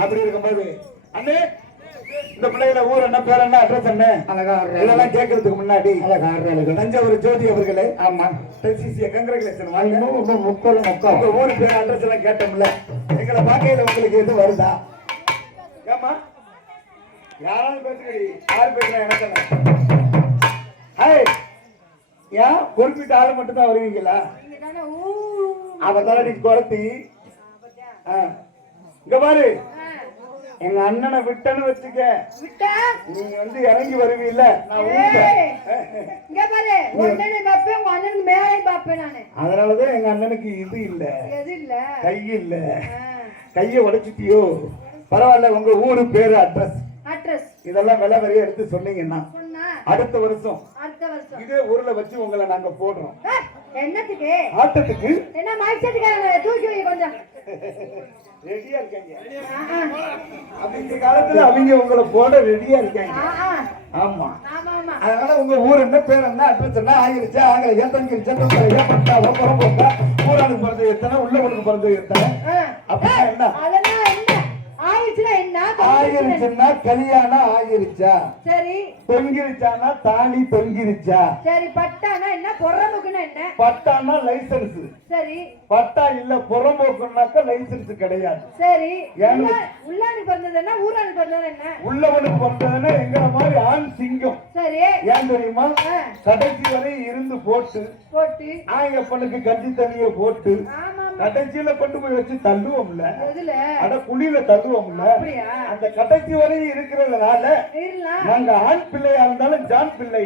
அப்படி இருக்கும்போது அண்ணே இந்த பிள்ளைகளை ஊர் என்ன பேர் என்ன அட்ரஸ் என்ன இதெல்லாம் கேட்கறதுக்கு முன்னாடி தஞ்சாவூர் ஜோதி அவர்களே ஆமா கங்கிரேச்சுலேஷன் வாங்க உங்க ஊர் பேர் அட்ரஸ் எல்லாம் கேட்டோம்ல எங்களை பார்க்கையில உங்களுக்கு எது வருதா ஏமா யாராலும் பேசுறீ யார் பேசுறா எனக்கு ஏன் குறிப்பிட்ட ஆளு மட்டும் தான் வருவீங்களா அவதாடி குறைத்தி இங்க பாரு எங்க அண்ணனை விட்டன்னு வச்சுக்க நீ வந்து இறங்கி வருவீல்ல அதனாலதான் எங்க அண்ணனுக்கு இது இல்ல கை இல்ல கைய உடைச்சிட்டியோ பரவாயில்ல உங்க ஊரு பேரு அட்ரஸ் இதெல்லாம் விலை வரைய எடுத்து சொன்னீங்கன்னா அடுத்த வருஷம் இதே ஊர்ல வச்சு உங்களை நாங்க போடுறோம் என்னத்துக்கு ஆட்டத்துக்கு என்ன மைசெட்டுக்காரங்க தூக்கி வை கொஞ்சம் ரெடியா இருக்காங்க அந்த காலத்துல அவங்க உங்களை போட ரெடியா இருக்காங்க ஆமா அதனால உங்க ஊர் என்ன பேர் என்ன அட்ரஸ் என்ன ஆகிருச்சா ஆகலையா தங்கிருச்சா தொங்கலையா பட்டாவோ புறம்போக்கா ஊராளுக்கு பிறந்தது எத்தனை உள்ளவனுக்கு பிறந்தது எத்தனை அப்படின்னா என்ன ஆகிருச்சுன்னா கல்யாணம் ஆகிருச்சா சரி தொங்கிருச்சானா தாலி தொங்கிருச்சா சரி பட்டானா என்ன புறம்போக்குன்னா என்ன பட்டானா லைசன்ஸ் சரி பட்டா இல்ல புறம்போக்குனாக்க லைசன்ஸ் கிடையாது சரி உள்ளாணி பிறந்ததுன்னா ஊராணி பிறந்தது என்ன உள்ளவனுக்கு பிறந்ததுன்னா எங்களை மாதிரி ஆண் சிங்கம் சரி ஏன் தெரியுமா கடைசி வரை இருந்து போட்டு ஆயப்பனுக்கு கஞ்சி தண்ணிய போட்டு கடைசியில கொண்டு போய் வச்சு தள்ளுவோம்ல அட குழியில தள்ளுவோம்ல அந்த கடைசி வரை இருக்கிறதுனால நாங்க ஆண் பிள்ளையா இருந்தாலும் ஜான் பிள்ளை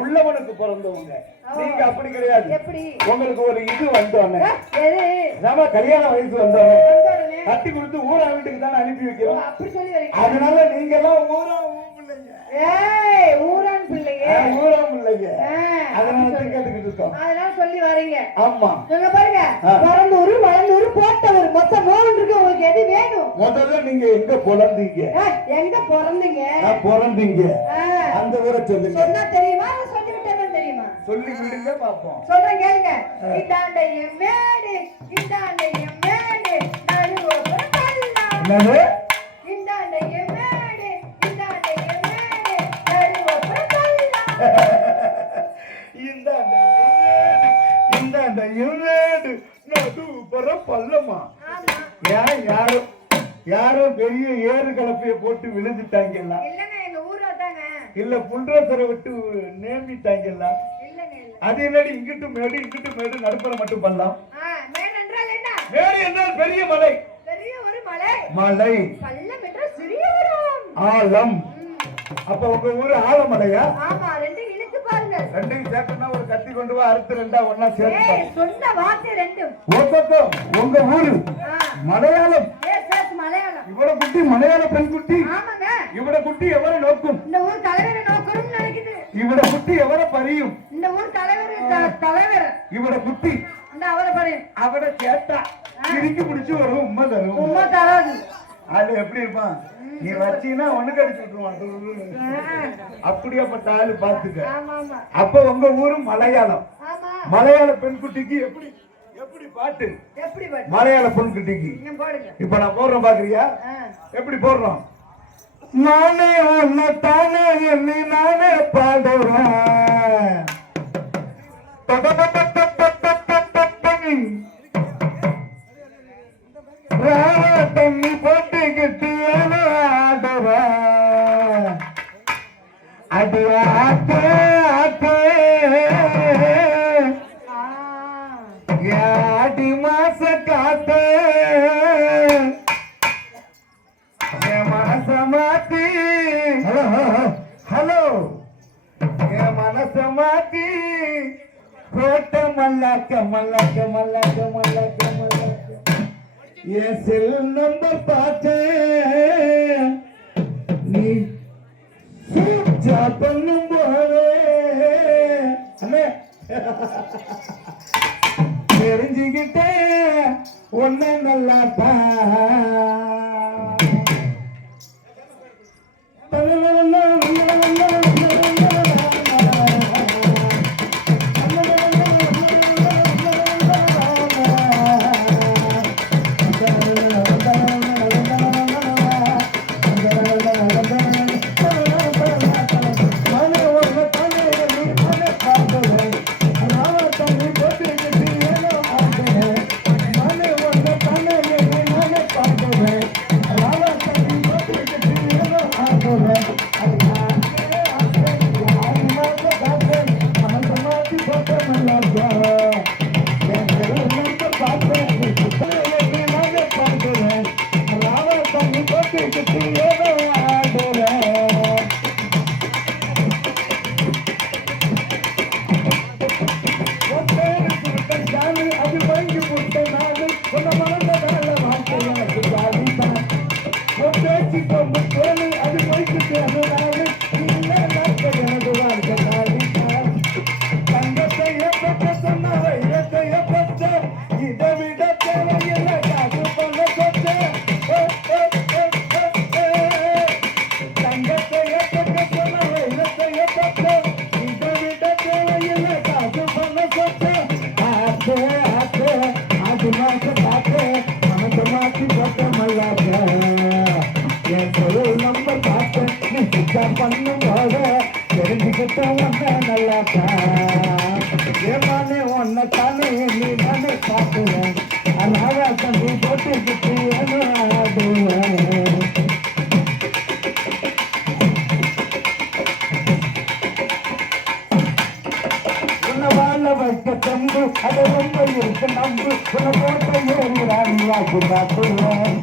உள்ளவனுக்கு பிறந்தவங்க நீங்க அப்படி கிடையாது உங்களுக்கு ஒரு இது வந்தோன்னு நாம கல்யாண வயசு வந்தோன்னு கட்டி கொடுத்து ஊரா வீட்டுக்கு தானே அனுப்பி வைக்கிறோம் அதனால நீங்க எல்லாம் ஊரான் பிள்ளைங்க அதனால கேட்டுக்கிட்டு இருக்கோம் அதனால சொல்லி வரீங்க ஆமா நீங்க பாருங்க பிறந்தூர் வளர்ந்தூர் போட்டவர் மொத்தம் 3 இருக்கு உங்களுக்கு எது வேணும் முதல்ல நீங்க எங்க பிறந்தீங்க அந்த ஊரை சொல்லுங்க சொன்னா தெரியுமா சொல்லி விட்டேன்னு தெரியுமா சொல்லி விடுங்க பாப்போம் சொல்றேன் கேளுங்க இதாண்டைய மேடு நடுவோர பள்ளம் என்னது இதாண்டைய மேடு நடுவோர பள்ளம் நடுப்புற பள்ளமா யாரோ பெரிய ஏறு கலப்பைய போட்டு விழுந்துட்டாங்கல்ல இல்ல புல்ரோசரை விட்டு நேமிட்டாங்கல்ல அது என்னடி இங்கிட்டு மேடு நடுப்புற மட்டும் பள்ளம் மேடு என்றால் பெரிய மலை மலை ஆழம் அப்ப உங்க ஊரு ஆழமலையா ரெண்டையும் சேர்க்கணும் ஒரு கத்தி கொண்டு போய் அறுத்து ரெண்டா ஒன்னா சேர்த்து உங்க ஊரு மலையாளம் இவட குட்டி மலையாள பெண் குட்டி இவட குட்டி எவரை நோக்கும் இவட குட்டி எவரை பறியும் இவட குட்டி அவட கேட்டா திருக்கி பிடிச்சு ஒரு உண்மை தரும் அது எப்படி இருப்பான் நீ வச்சீங்கன்னா ஒண்ணுக்கு அடிச்சு விட்டுருவான் அப்படியாப்பட்ட ஆளு பாத்துக்க அப்ப உங்க ஊரு மலையாள பெண்குட்டிக்கு எப்படி எப்படி பாட்டு மலையாள பெண்குட்டிக்கு இப்ப நான் போடுறோம் பாக்குறியா எப்படி போடுறோம் நானே ஒன்ன தானே எண்ணி நானே பாடுறேன் தண்ணி போட்டுக்கிட்டு ஆடுற அடியாத்தே கோட்டை மல்லாக்க மல்லாக்க மல்லாக்க மல்லாக்க மல்லாக்க என் செல் நம்பர் பார்த்தேன் நீ சூச்சா பண்ணும் போதே அண்ணே தெரிஞ்சுக்கிட்டேன் ஒன்ன நல்லா பண்ணும் போது தெரிஞ்சுக்கிட்ட ஒன்ன நல்லா ஏமானே ஒன்ன தானே நீ தானே பார்க்குவேன் அதனால தம்பி போட்டுக்கிட்டு ஆடுவேன் வைக்க தம்பு அதை ரொம்ப இருக்கு நம்பு உன போட்ட ஏறி ராணியாக்கு பார்த்துருவேன்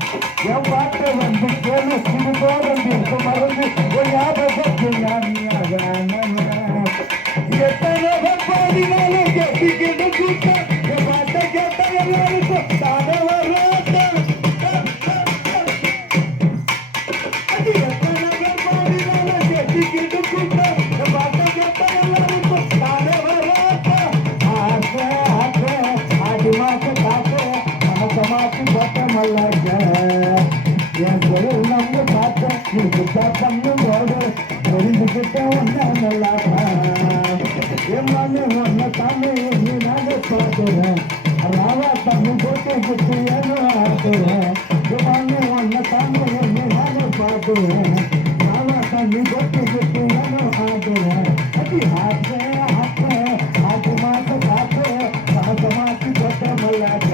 என் பாட்டை வந்து கேளு இது போறது இருக்கு மறந்து ஒரு ஞாபகத்து ஞானியாக எத்தனை பாதினாலும் கேட்டுக்கிட்டு கூட்டம் என் பாட்டை கேட்ட எல்லாருக்கும் தானே வரோட்டம் எத்தனை பாதினாலும் கேட்டுக்கிட்டு கூட்டம் என் பாட்டை கேட்ட எல்லாருக்கும் தானே என் பொருள் நம்ம பார்த்த நீ குத்தா பண்ணும் போது தெரிஞ்சுக்கிட்ட ஒன்ன நல்லா ஏமானே ஒன்ன தானே நீ நாங்க பார்க்கிறேன் ராவா தண்ணி போட்டு குத்து ஏனோ ஆக்குறேன் ஏமானே ஒன்ன தானே நீ நாங்க பார்க்கிறேன் ராவா தண்ணி போட்டு குத்து ஏனோ ஆக்குறேன் அடி ஆசை ஆசை ஆசை மாச காசு மாச மாசி போட்ட மல்லாக்க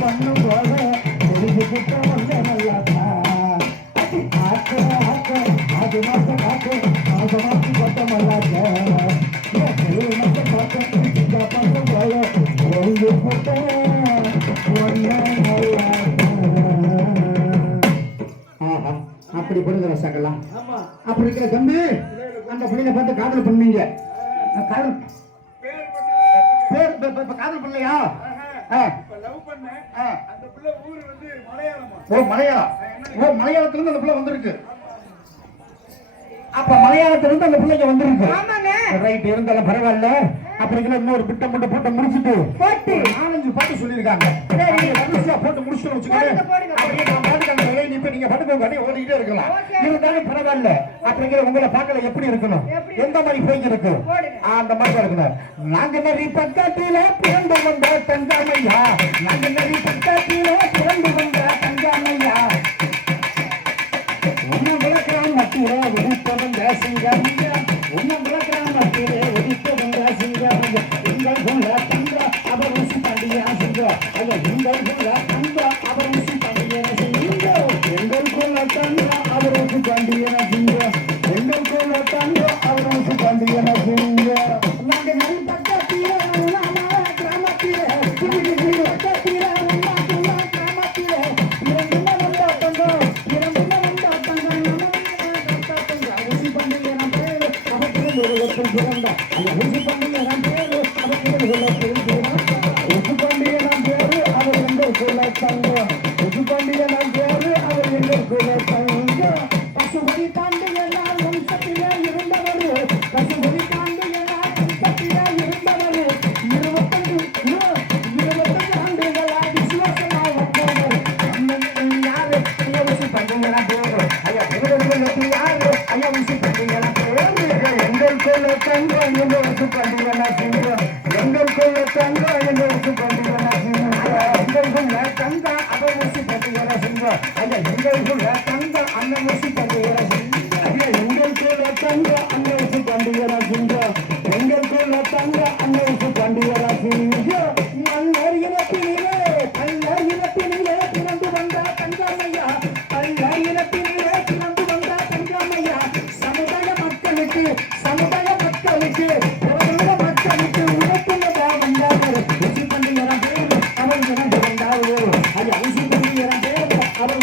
பண்ணும் போது தெரிஞ்சுக்கிட்ட ஒன்றே நல்லா அது மாசம் காத்து மாச மாசி போட்ட மல்லாக்க பண்ணும் போது தெரிஞ்சுக்கிட்ட ஒன்றே நல்லா அப்படி படுகிற சகலாம் அப்படி இருக்கிற தம்பி அந்த பிள்ளைங்க பார்த்து காதல் பண்ணீங்க காதல் காதல் பண்ணலையா மலையாளத்துல இருந்து அந்த பிள்ளை வந்திருக்கு அப்ப மலையாளத்துல இருந்து அந்த பிள்ளைங்க வந்திருக்கு ரைட் இருந்தாலும் பரவாயில்ல அப்படிங்கிற இன்னொரு பிட்ட முட்டை போட்டு முடிச்சுட்டு 4-5 பாட்டு சொல்லியிருக்காங்க போட்டு முடிச்சுட்டு வச்சுக்கோங்க நீங்க படுக்க ஓடிக்கிட்டே இருக்கலாம் இருந்தாலும் பரவாயில்ல அப்படிங்கிற உங்களை பார்க்கல எப்படி இருக்கணும் எந்த மாதிரி போய் இருக்கு அந்த மாதிரி இருக்கணும் நாங்க நரி பக்கத்தில பிறந்து வந்த தங்காமையா நாங்க நரி பக்கத்தில பிறந்து வந்த தங்காமையா உன்ன விளக்கிறான் மத்தியில ஒதித்த வந்த சிங்காமையா உன்ன விளக்கிறான் மத்தியில ஒதித்த வந்த சிங்காமையா எங்கள் கொள்ள தங்கா அவர் ருசி பண்டியா சிங்கோ ஐயா எங்கள் கொள்ள தங்கா அவர் ருசி பண்டியா சிங்கோ எங்கள் கொள்ள தங்கா அவர் ருசி பண்டியா சிங்கோ எங்கள் கொள்ள தங்கா அவர் ருசி பண்டியா சிங்கோ நாங்க நரி பக்கத்தில கிராமத்தில பக்கத்தில கிராமத்தில உலகத்தில் பிறந்த அந்த உசு பண்டிகை நான் பேரு அவர் உலகத்தில் பிறந்த உசு பண்டிகை நான் பேரு அவர் எங்கள் குல தங்கம் உசு பண்டிகை நான் பேரு அவர் எங்கள் குல தங்கம் பசுபதி பாண்டிகை நான் வம்சத்திலே இருந்தவர் பசுபதி பாண்டிகை நான் வம்சத்திலே இருந்தவர் 25 ஆண்டுகளாக விசுவாசமாக வந்தவர் அண்ணன் யாரு ஐயா உசு பண்டிகை நான் பேரு ஐயா உலகத்தில் யாரு ஐயா உசு பண்டிகை நான் பேரு எங்கள் குல தங்கம் எங்கள் உசு பண்டிகை நான் செஞ்சோம் எங்கள் குல தங்கம் எங்கள் உசு பண்டிகை நான் செஞ்சோம் எங்கள் குல தங்கம் அவர் உசு பண்டிகை நான் செஞ்சோம் ஐயா எங்கள் குல தங்கம் அண்ணன் உசு பண்டிகை நான் செஞ்சோம் ஐயா எங்கள் குல தங்கம் அண்ணன் உசு பண்டிகை நான் செஞ்சோம் எங்கள் குல தங்கம் அண்ணன் உசு பண்டிகை நான் செஞ்சோம் மன்னர் இனத்தினிலே கல்லர் இனத்தினிலே பிறந்து வந்த தங்கம்மையா கல்லர் இனத்தினிலே பிறந்து வந்த தங்கம்மையா சமுதாய மக்களுக்கு பிறந்த மக்களுக்கு உணர்த்துள்ளதா வந்தார் உசி பண்டிகை பேர் அவர் வந்தார் ஐயா உசி பண்டிகை பேர் அவர்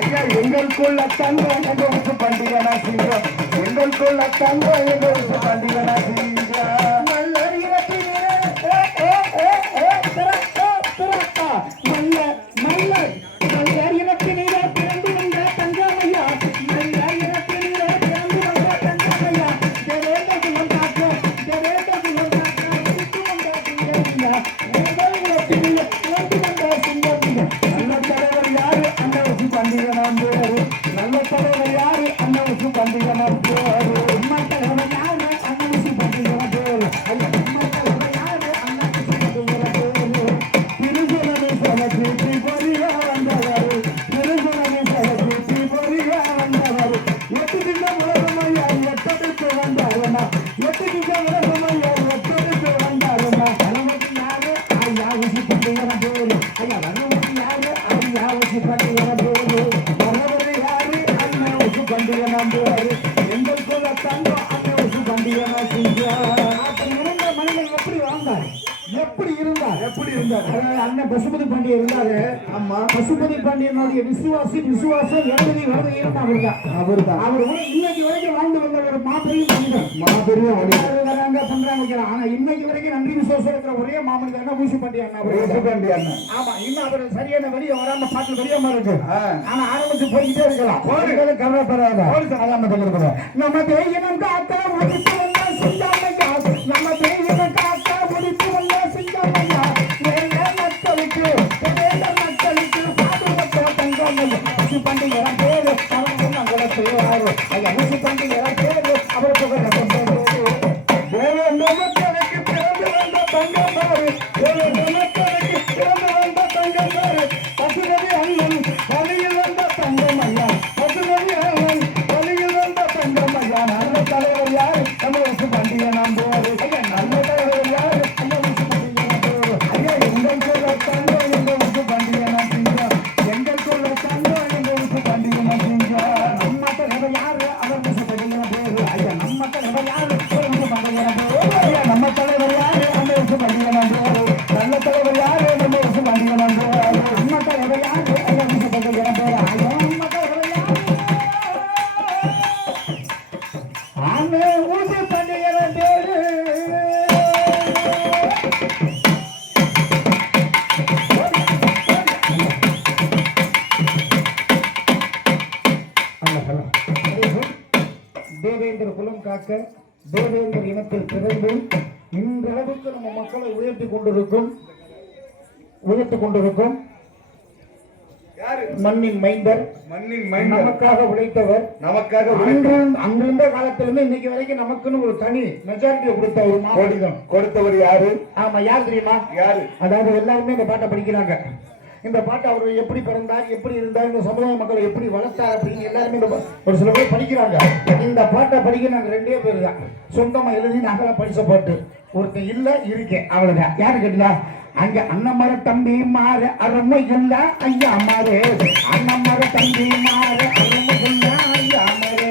ஐயா எங்களுக்குள்ள தங்கம் எங்க உசு பண்டிகை செஞ்சோம் எங்களுக்குள்ள தங்கம் எங்க உசு பண்டிகை செஞ்சோம் மல்லர் இனத்தினிலே மல்லர் இனத்தினிலே பிறந்து வந்த தங்கம்மையா மல்லர் இனத்தினிலே பிறந்து வந்த தங்கம்மையா தேவேந்திர குலந்தாக்க விட்டு வந்த சிங்கம்மையா முதல் இனத்தினிலே பிறந்து வந்த சிங்கம்மையா நல்ல தலைவர் யாரு அண்ணன் உசு பண்டிகை நான் பேரு நல்ல தலைவர் யாரு அண்ணன் உசு பண்டிகை நான் பேரு உண்மை தலைவர் யாரு அண்ணன் உசு பண்டிகை நான் பேரு ஐயா உண்மை தலைவர் யாரு அண்ணன் உசு பண்டிகை நான் பேரு திருகுணமே சமச்சி திரிபுரியா வந்தவர் திருகுணமே சமச்சி திரிபுரியா வந்தவர் எட்டு திங்க உலகமையா எட்டெடுத்து வந்தாருமா எட்டு திங்க உலகமையா எட்டெடுத்து வந்தாருமா வரமதி யாரு ஐயா உசு பண்டிகை நான் பேரு ஐயா வரமதி யாரு ஐயா உசு பண்டிகை நான் பேரு வரவர் யாரு அண்ணன் உசு பண்டிகை நான் பேரு எங்கள் குல தங்கம் அண்ணன் உசு பண்டிகை நான் செஞ்சோம் அப்ப இருந்த மனிதன் எப்படி இருந்தார் அண்ணன் பசுபதி பாண்டியன் இருந்தாரு ஆமா பசுபதி பாண்டியனுடைய விசுவாசம் எழுதி வருது அவர்தான் அவர் இன்னைக்கு வரைக்கும் வாழ்ந்து வந்த ஒரு மாபெரும் வராங்க பண்றாங்க ஆனா இன்னைக்கு வரைக்கும் நன்றி விசுவாசம் இருக்கிற ஒரே மாமனிதர் என்ன ஊசி பாண்டியன் ஆமா இன்னும் அவர் சரியான வெளியே வராம பாட்டு வெளியாம இருக்கு ஆனா ஆரம்பிச்சு போய்கிட்டே இருக்கலாம் கவலைப்படாத நம்ம தேயினம் காத்தா முடித்து வந்தா செஞ்சாமையா நம்ம தேயினம் காத்தா முடித்து வந்தா செஞ்சாமையா மக்களுக்கு பாதுகாப்பு தங்கம்மையா ஊசி பண்டிகை பேரு அவங்களை செய்வாரு ஐயா ஊசி பண்டிகை பேரு அவருக்கு மக்களுக்கு பிறந்து வந்த தங்கம் பாரு மக்களுக்கு பிறந்து வந்த தங்கம் பாரு பசுபதி அண்ணன் வழியில் வந்த தங்கம் ஐயா பசுபதி அண்ணன் வழியில் வந்த தங்கம் ஐயா நல்ல தலைவர் யாரு நம்ம ஊசி பண்டிகை நாம் போவாரு ஐயா நல்ல தலைவர் யாரு நம்ம ஊசி பண்டிகை நாம் போவாரு ஐயா எங்களுக்குள்ள தங்கம் எங்க ஊசி பண்டிகை நாம் செஞ்சோம் எங்களுக்குள்ள தங்கம் எங்க ஊசி பண்டிகை நாம் செஞ்சோம் நம்ம தலைவர் யாரு அவர் ஊசி பண்டிகை நாம் போவாரு ஐயா நம்ம தலைவர் யாரு அவர் ஊசி பண்டிகை நாம் போவாரு ஐயா நம்ம தலைவர் யாரு அந்த ஊசி பண்டிகை நாம் போவாரு நல்ல தலைவர் யாரு நம்ம ஊசி பண்டிகை நாம் போவாரு நம்ம தலைவர் யாரு அந்த ஊசி பண்டிகை நாம் போவாரு ஐயா நம்ம தலைவர் யாரு அந்த ஊசி பண்டிகை நாம் பேரு தேவேந்திர குலம் காக்க தேவேந்திர இனத்தில் பிறந்து இன்றளவுக்கு நம்ம மக்களை உயர்த்தி கொண்டிருக்கும் மண்ணின் மைந்தர் நமக்காக உழைத்தவர் அங்கிருந்த காலத்திலிருந்து இன்னைக்கு வரைக்கும் நமக்குன்னு ஒரு தனி மெஜாரிட்டி கொடுத்தவர் யாரு ஆமா யார் தெரியுமா யாரு அதாவது எல்லாருமே இந்த பாட்டை படிக்கிறாங்க இந்த பாட்டு அவர் எப்படி பிறந்தார் எப்படி இருந்தார் இந்த சமுதாய மக்களை எப்படி வளர்த்தார் அப்படின்னு எல்லாருமே ஒரு சில பேர் படிக்கிறாங்க இந்த பாட்டை படிக்க நாங்க 2 பேர் தான் சொந்தமா எழுதி நாங்களாம் படிச்ச பாட்டு ஒருத்தன் இல்ல இருக்கேன் அவ்வளவுதான் யாரு கேட்டா அங்க அண்ணமர தம்பி மாறு அருமை இல்ல ஐயா மாறு அண்ணமர தம்பி மாறு அருமை இல்ல ஐயா மாறு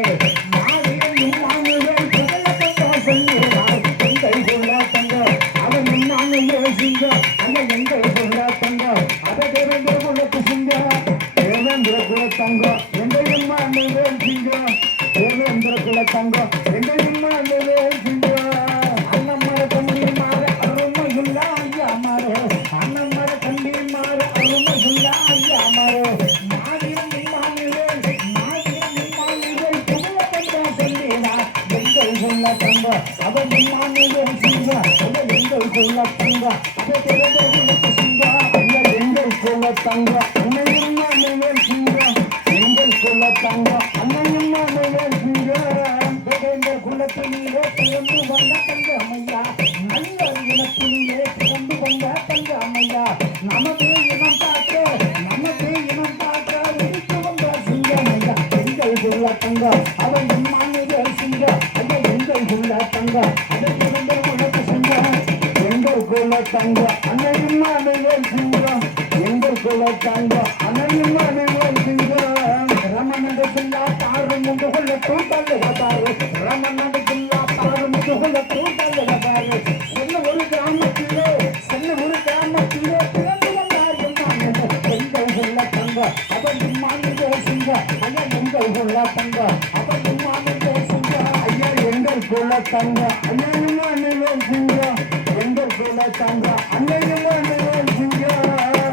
தங்கம் எங்கேயுமா தேவேந்திர குல தங்கம் எங்கேயுமா தங்க அவன் இம்மானுவே சிங்க ஐயா எங்கள் குல தங்க அதை திறந்த குலத்து சிங்க ஐயா எங்கள் குல தங்க அன்னையும் மானுவே சிங்க எங்கள் குல தங்க அன்னையும் மானுவே சிங்க எங்கள் குலத்திலே பிறந்து வந்த தங்க அம்மையா நல்ல இனத்திலே பிறந்து வந்த தங்க அம்மையா நமது இனம் பார்க்க இருக்கு வந்த சிங்கமையா எங்கள் குல தங்க அவன் இம்மானுவே சிங்க ஐயா எங்கள் குல தங்க அதை பிறந்த குலத்து சிங்க எங்கள் குல தங்க அன்னையும் மானுவே சிங்க எங்கள் குல தங்க அன்னையும் மானுவே சிங்க ரமணன் ஜில்லா தாரு முதுகுல தூட்டல் வந்தாரு ரமணன் ஜில்லா தாரு முதுகுல தூட்டல் வந்தாரு சென்ன ஒரு கிராமத்திலே பிறந்து வந்தார் எங்கள் குல தங்க அவன் இம்மானுவே சிங்க ஐயா எங்கள் குல தங்க அவன் இம்மானுவே சிங்க ஐயா எங்கள் குல தங்க அன்னையும் மானுவே சிங்க எங்கள் குல தங்க அன்னையும் மானுவே சிங்க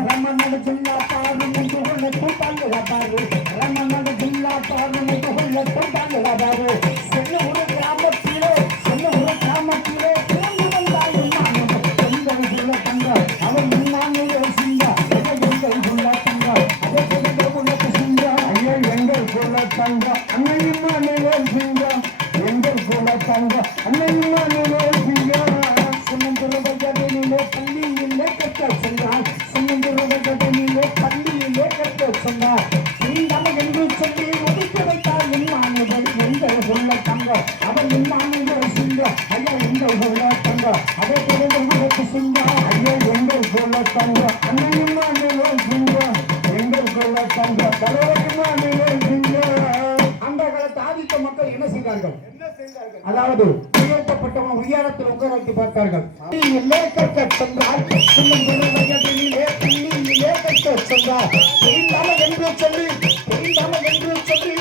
ரமணன் ஜில்லா தாரு முதுகுல தூட்டல் வந்தாரு ரமணன் ஜில்லா தாரு முதுகுல தூட்டல் வந்தாரு சென்ன ஒரு கிராமத்திலே பிறந்து வந்தார் எங்கள் குல தங்க அவன் இம்மானுவே சிங்க ஐயா எங்கள் குல தங்க அதை பிறந்த குலத்து சிங்க ஐயா எங்கள் குல தங்க அன்னையும் மானுவே சிங்க எங்கள் குல தங்க அன்னையும் மானுவே சிங்க சின்னந்துருவகனிலே பள்ளியிலே கற்க சொன்னார் சின்னந்துருவகனிலே பள்ளியிலே கற்க சொன்னார் தீண்டாமை என்று சொல்லி ஒதுக்கி வைத்தார் இம்மானுவே எங்கள் குல தங்க அவன் இம்மானுவே சிங்க ஐயா எங்கள் குல தங்க அதை பிறந்த குலத்து சிங்க ஐயா எங்கள் குல தங்க அன்னையும் மானுவே சிங்க எங்கள் குல தங்க தலைவரும் மானுவே சிங்க அந்த காலத்து ஆதிக்க மக்கள் என்ன செய்தார்கள் அதாவது உயர்த்தப்பட்டவன் உயரத்தில் உட்கார வைத்து பார்த்தார்கள் பள்ளியிலே கற்க சொன்னார் சின்னந்துருவகனிலே பள்ளியிலே கற்க சொன்னார் தெரிந்தாமல் என்று சொல்லி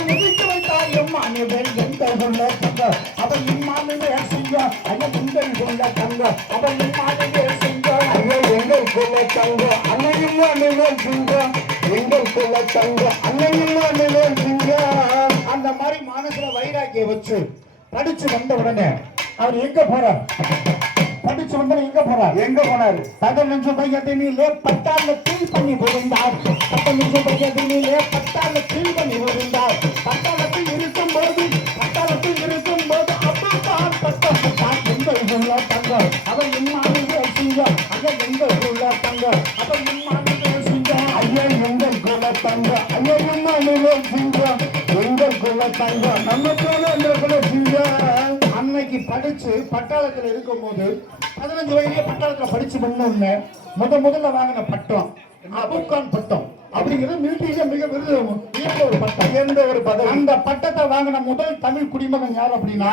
ஒதுக்கி வைத்தார் இம்மானுவே எங்கள் குல தங்க அவன் இம்மானுவே சிங்க ஐயா எங்கள் குல தங்க அவன் இம்மானுவே சிங்க ஐயா எங்கள் குல தங்க அன்னையும் மானுவே சிங்க எங்கள் குல தங்க அன்னையும் மானுவே சிங்க அந்த மாதிரி மனசுல வைராக்கிய வச்சு படிச்சு வந்த உடனே அவர் எங்க போறார் எங்க போனாரு 15 வயதினிலே பட்டாளத்தில் பண்ணி புரிந்தார் 15 வயதினிலே பட்டாளத்தில் பண்ணி புரிந்தார் பட்டாளத்தில் இருக்கும்போது அப்பதான் பட்டாளத்தான் எங்கள் குல தங்க அவர் இம்மானுவே சிங்க ஐயா எங்கள் குல தங்க அவர் இம்மானுவே சிங்க ஐயா எங்கள் குல தங்க ஐயா இம்மானுவே சிங்க எங்கள் குல தங்க நம்ம குல சிங்க அன்னைக்கு படிச்சு பட்டாளத்தில் இருக்கும் போது 15 வயதிலே பட்டாளத்தில் படிச்சு பண்ண முதல்ல வாங்கின பட்டம் அபுகான் பட்டம் அப்படிங்கிறது மிலிட்டரியில மிக விருது ஒரு பட்டம் எந்த ஒரு பதவி அந்த பட்டத்தை வாங்கின முதல் தமிழ் குடிமகன் யார் அப்படின்னா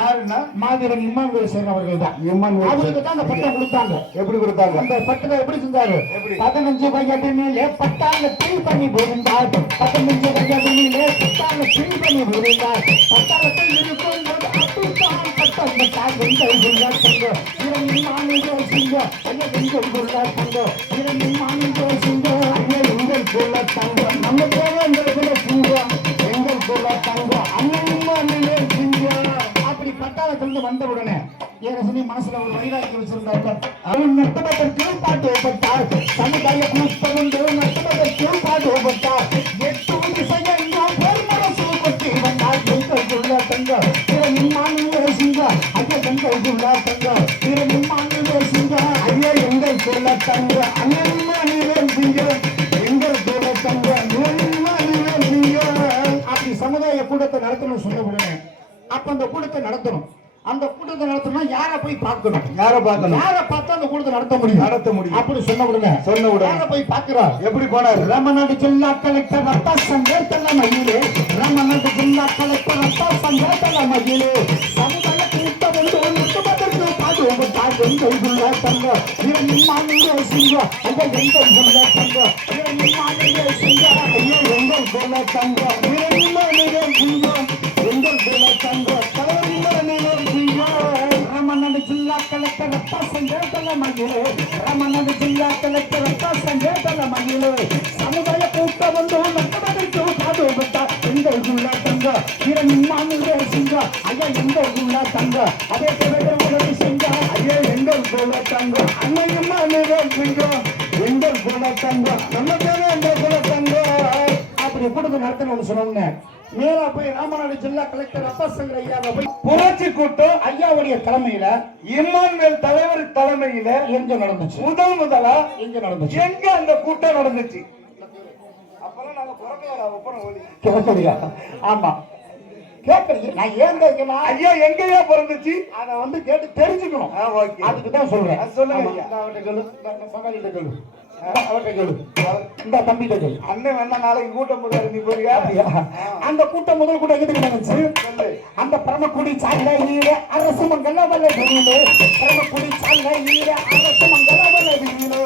மாதிரன் இம்மானுவேல் சேகர் அவர்கள் தான் அவருக்கு தான் அந்த பட்டம் கொடுத்தாங்க எப்படி கொடுத்தாங்க அந்த பட்டத்தை எப்படி செஞ்சாரு 15 வயதினிலே பட்டாளத்தில் பண்ணி புரிந்தார் 15 வயதினிலே பட்டாளத்தில் பண்ணி புரிந்தார் பட்டாளத்தில் இருக்கும் போது அப்பதான் பட்டம் பெற்றார் எங்கள் குல தங்க இம்மானுவே சிங்க ஐயா எங்கள் குல தங்க இம்மானுவே சிங்க ஐயா எங்கள் குல தங்க நம்ம எங்கள் குல சிங்க எங்கள் குல தங்க அன்னையும் மானுவே சிங்க அப்படி பட்டாளத்திலிருந்து வந்த உடனே ஏகசனி மனசுல ஒரு வைராக்கியம் வச்சிருந்தாங்க அவன் நட்டமதற்கு பாடுபட்டார் சமுதாய கூட்டமுண்டு நட்டமதற்கு பாடுபட்டார் 8 விஷயங்கள் ஒரு மனசு கொட்டி வந்தார் எங்கள் குல தங்க இம்மானுவே சிங்க ஐயா எங்கள் குல தங்க இம்மானுவே சிங்க ஐயா எங்கள் குல தங்க அன்னையும் மானுவே சிங்க எங்கள் குல தங்க இம்மானுவே சிங்க அப்படி சமுதாய கூட்டத்தை நடத்தணும் சொன்ன உடனே அப்ப அந்த கூட்டத்தை நடத்தணும் அந்த கூட்டத்தை நடத்தணும்னா யாரை போய் பார்க்கணும் யாரை பார்த்தா அந்த கூட்டத்தை நடத்த முடியும் அப்படி சொன்ன உடனே யாரை போய் பார்க்கிறார் எப்படி போனார் ராமநாடு ஜில்லா கலெக்டர் ரத்தா சங்கர் தலைமையிலே ராமநாடு ஜில்லா கலெக்டர் ரத்தா சங்கர் தலைமையிலே சமுதாய கூட்டம் வந்து முத்துமதற்கு பாடுபட்டார் எங்கள் குல தங்க இம்மானுவே சிங்க ஐயா எங்கள் குல தங்க இம்மானுவே சிங்க ஐயா எங்கள் குல தங்க இம்மானுவே சிங்க எங்கள் குல தங்க ராமநாடு ஜில்லா கலெக்டர் ரத்தா சங்கர் தலைமையிலே ராமநாடு ஜில்லா கலெக்டர் ரத்தா சங்கர் தலைமையிலே சமுதாய கூட்டம் வந்து நட்டவதைக்கும் காது விட்டா எங்கள் உள்ள தங்க வீரனின் மாநில சிங்க ஐயா எங்கள் உள்ள தங்க அதே பிறகு உதவி செஞ்ச ஐயா எங்கள் குல தங்க அன்னையும் மாநில சிங்க எங்கள் குல தங்க நம்ம தேவை எங்கள் குல தங்க அப்படி எப்படி நடத்தணும்னு சொன்னோம்னு நேரா போய் ராமநாடு ஜில்லா கலெக்டர் அப்பசங்கர் ஐயாவை போய் புரட்சி கூட்டம் ஐயாவுடைய தலைமையில இம்மானுவேல் தலைவர் தலைமையில எங்க நடந்துச்சு முதலா எங்க நடந்துச்சு எங்க அந்த கூட்டம் நடந்துச்சு அப்பெல்லாம் நாங்க பிறக்கலடா ஒப்பனை ஓடி கேட்கலையா ஆமா கேட்கறீங்க நான் ஏன் கேட்கலாம் ஐயா எங்கயா பிறந்துச்சு அதை வந்து கேட்டு தெரிஞ்சுக்கணும் அதுக்கு தான் சொல்றேன் சொல்லுங்க ஐயா. அவர்கிட்ட கேளு பங்காளிகிட்ட கேளு அவர்கிட்ட கேளு இந்த தம்பிகிட்ட கேளு அண்ணன் வேணா நாளைக்கு கூட்டம் போதாரு நீ போறியா அந்த கூட்டம் முதல் கூட எதுக்கு நடந்துச்சு அந்த பரமக்குடி சாலை ஈர அரசு மங்கள வல்ல வெளியிலே பரமக்குடி சாலை ஈர அரசு மங்கள வல்ல வெளியிலே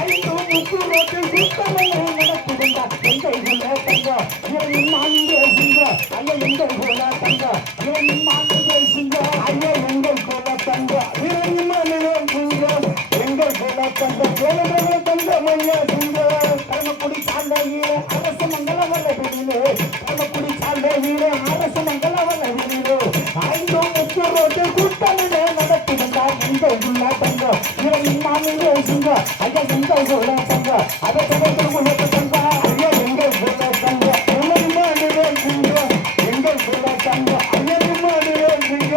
ஐந்து முக்கு ரோட்டில் கூட்டமெல்லாம் நடக்குதுண்டா எங்கள் உள்ள தங்க இவனின் மாநில சிங்க ஐயா எங்கள் உள்ள தங்க இவனின் மாநில சிங்க ஐயா எங்கள் குல தங்க இவனின் மாநில சிங்க எங்கள் குல தங்க கேளுங்கள் தங்க மல்ல சிங்க பரமக்குடி சாலை ஈர அரசு மங்கள வல்ல வெளியிலே பரமக்குடி சாலை ஈர அரசு மங்கள வல்ல வெளியிலே ஐந்து முக்கு ரோட்டில் கூட்டமெல்லாம் நடக்குதுண்டா எங்கள் உள்ள தங்க இவனின் மாநில சிங்க ஐயா எங்கள் குல தங்க அதை தொடர்ந்து உள்ள தங்க ஐயா எங்கள் குல தங்க இவனின் மாநில சிங்க எங்கள் குல தங்க ஐயனின் மாநில சிங்க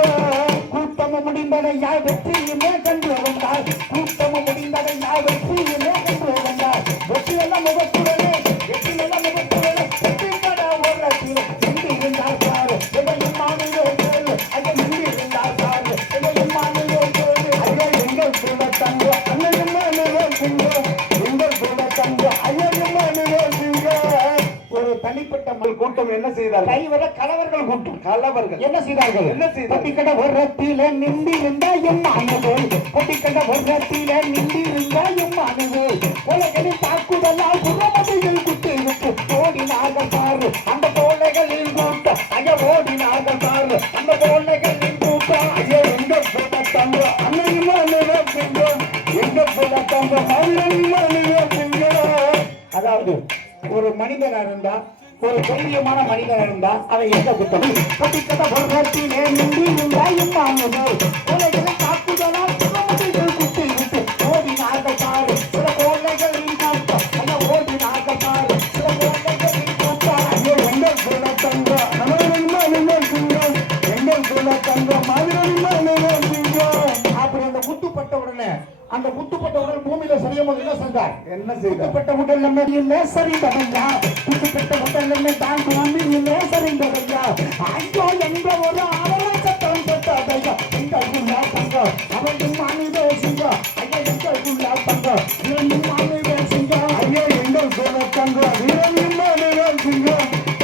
கூட்டம் முடிந்ததை யார் வெற்றியுமே கண்டு வந்தார் கூட்டம் முடிந்ததை யார் வெற்றியுமே கண்டு வந்தார் வெற்றி எல்லாம் முகத்துடனே வெற்றி எல்லாம் முகத்துடனே வெற்றி பட ஓரத்தில் நின்று இருந்தார் சார் இவனின் மாநில கேளு ஐயா நின்று இருந்தார் சார் இவனின் மாநில கேளு ஐயா எங்கள் குல தங்க அண்ணனின் மாநில சிங்க எங்கள் குல தங்க ஐயனின் மாநில சிங்க ஒரு தனிப்பட்ட கூட்டம் என்ன செய்தார்கள் கைவர கலவர்கள் கூட்டம் கலவர்கள் என்ன செய்தார்கள் என்ன செய்தார்கள்? பொட்டிக்கட ஒரத்தில நின்றிருந்த எம்மானது பொட்டிக்கட ஒரத்தில நின்றிருந்த எம்மானது உலகில் தாக்குதலால் புறமதையில் குட்டி விட்டு ஓடினார்கள் பாரு அந்த கோழைகளின் கூட்டம் ஐயா ஓடினார்கள் பாரு அந்த கோழைகளின் கூட்டம் ஐயா எங்க போட தங்க அன்னையுமா நிலப்பிங்க எங்க போட தங்க மல்லையுமா நிலப்பிங்க அதாவது ஒரு மனிதனா இருந்தா ஒரு தைரியமான மனிதன் இருந்தா அதை எங்க குத்தம் பொட்டிக்கட ஒரத்திலே நின்றிருந்தா எம்மானது உலகில் தாக்குதலால் புறமதையில் குட்டி விட்டு ஓடினார்கள் பாரு சில கோழைகளின் கூட்டம் ஐயா ஓடினார்கள் பாரு சில கோழைகளின் கூட்டம் ஐயா எங்கள் குல தங்க நமரின்மா நிலப்பிங்க எங்கள் குல தங்க மதுரின்மா நிலப்பிங்க அப்படி அந்த குத்துப்பட்ட உடனே அந்த குத்துப்பட்ட உடல் பூமியில சரியும்போது என்ன செஞ்சார் என்ன செய்தார் குத்துப்பட்ட உடல் நம்ம சரிந்ததையா குத்துப்பட்ட உடல் நம்ம தான் பூமியிலே சரிந்ததையா ஐயோ எங்க ஒரு அவளை சத்தம் சத்ததையா எங்கள் குள்ள தங்க அவன் மாநில சிங்க ஐயா எங்கள் குள்ள தங்க இவன் மாநில சிங்க ஐயா எங்கள் குல தங்க வீரனின் மாநில சிங்க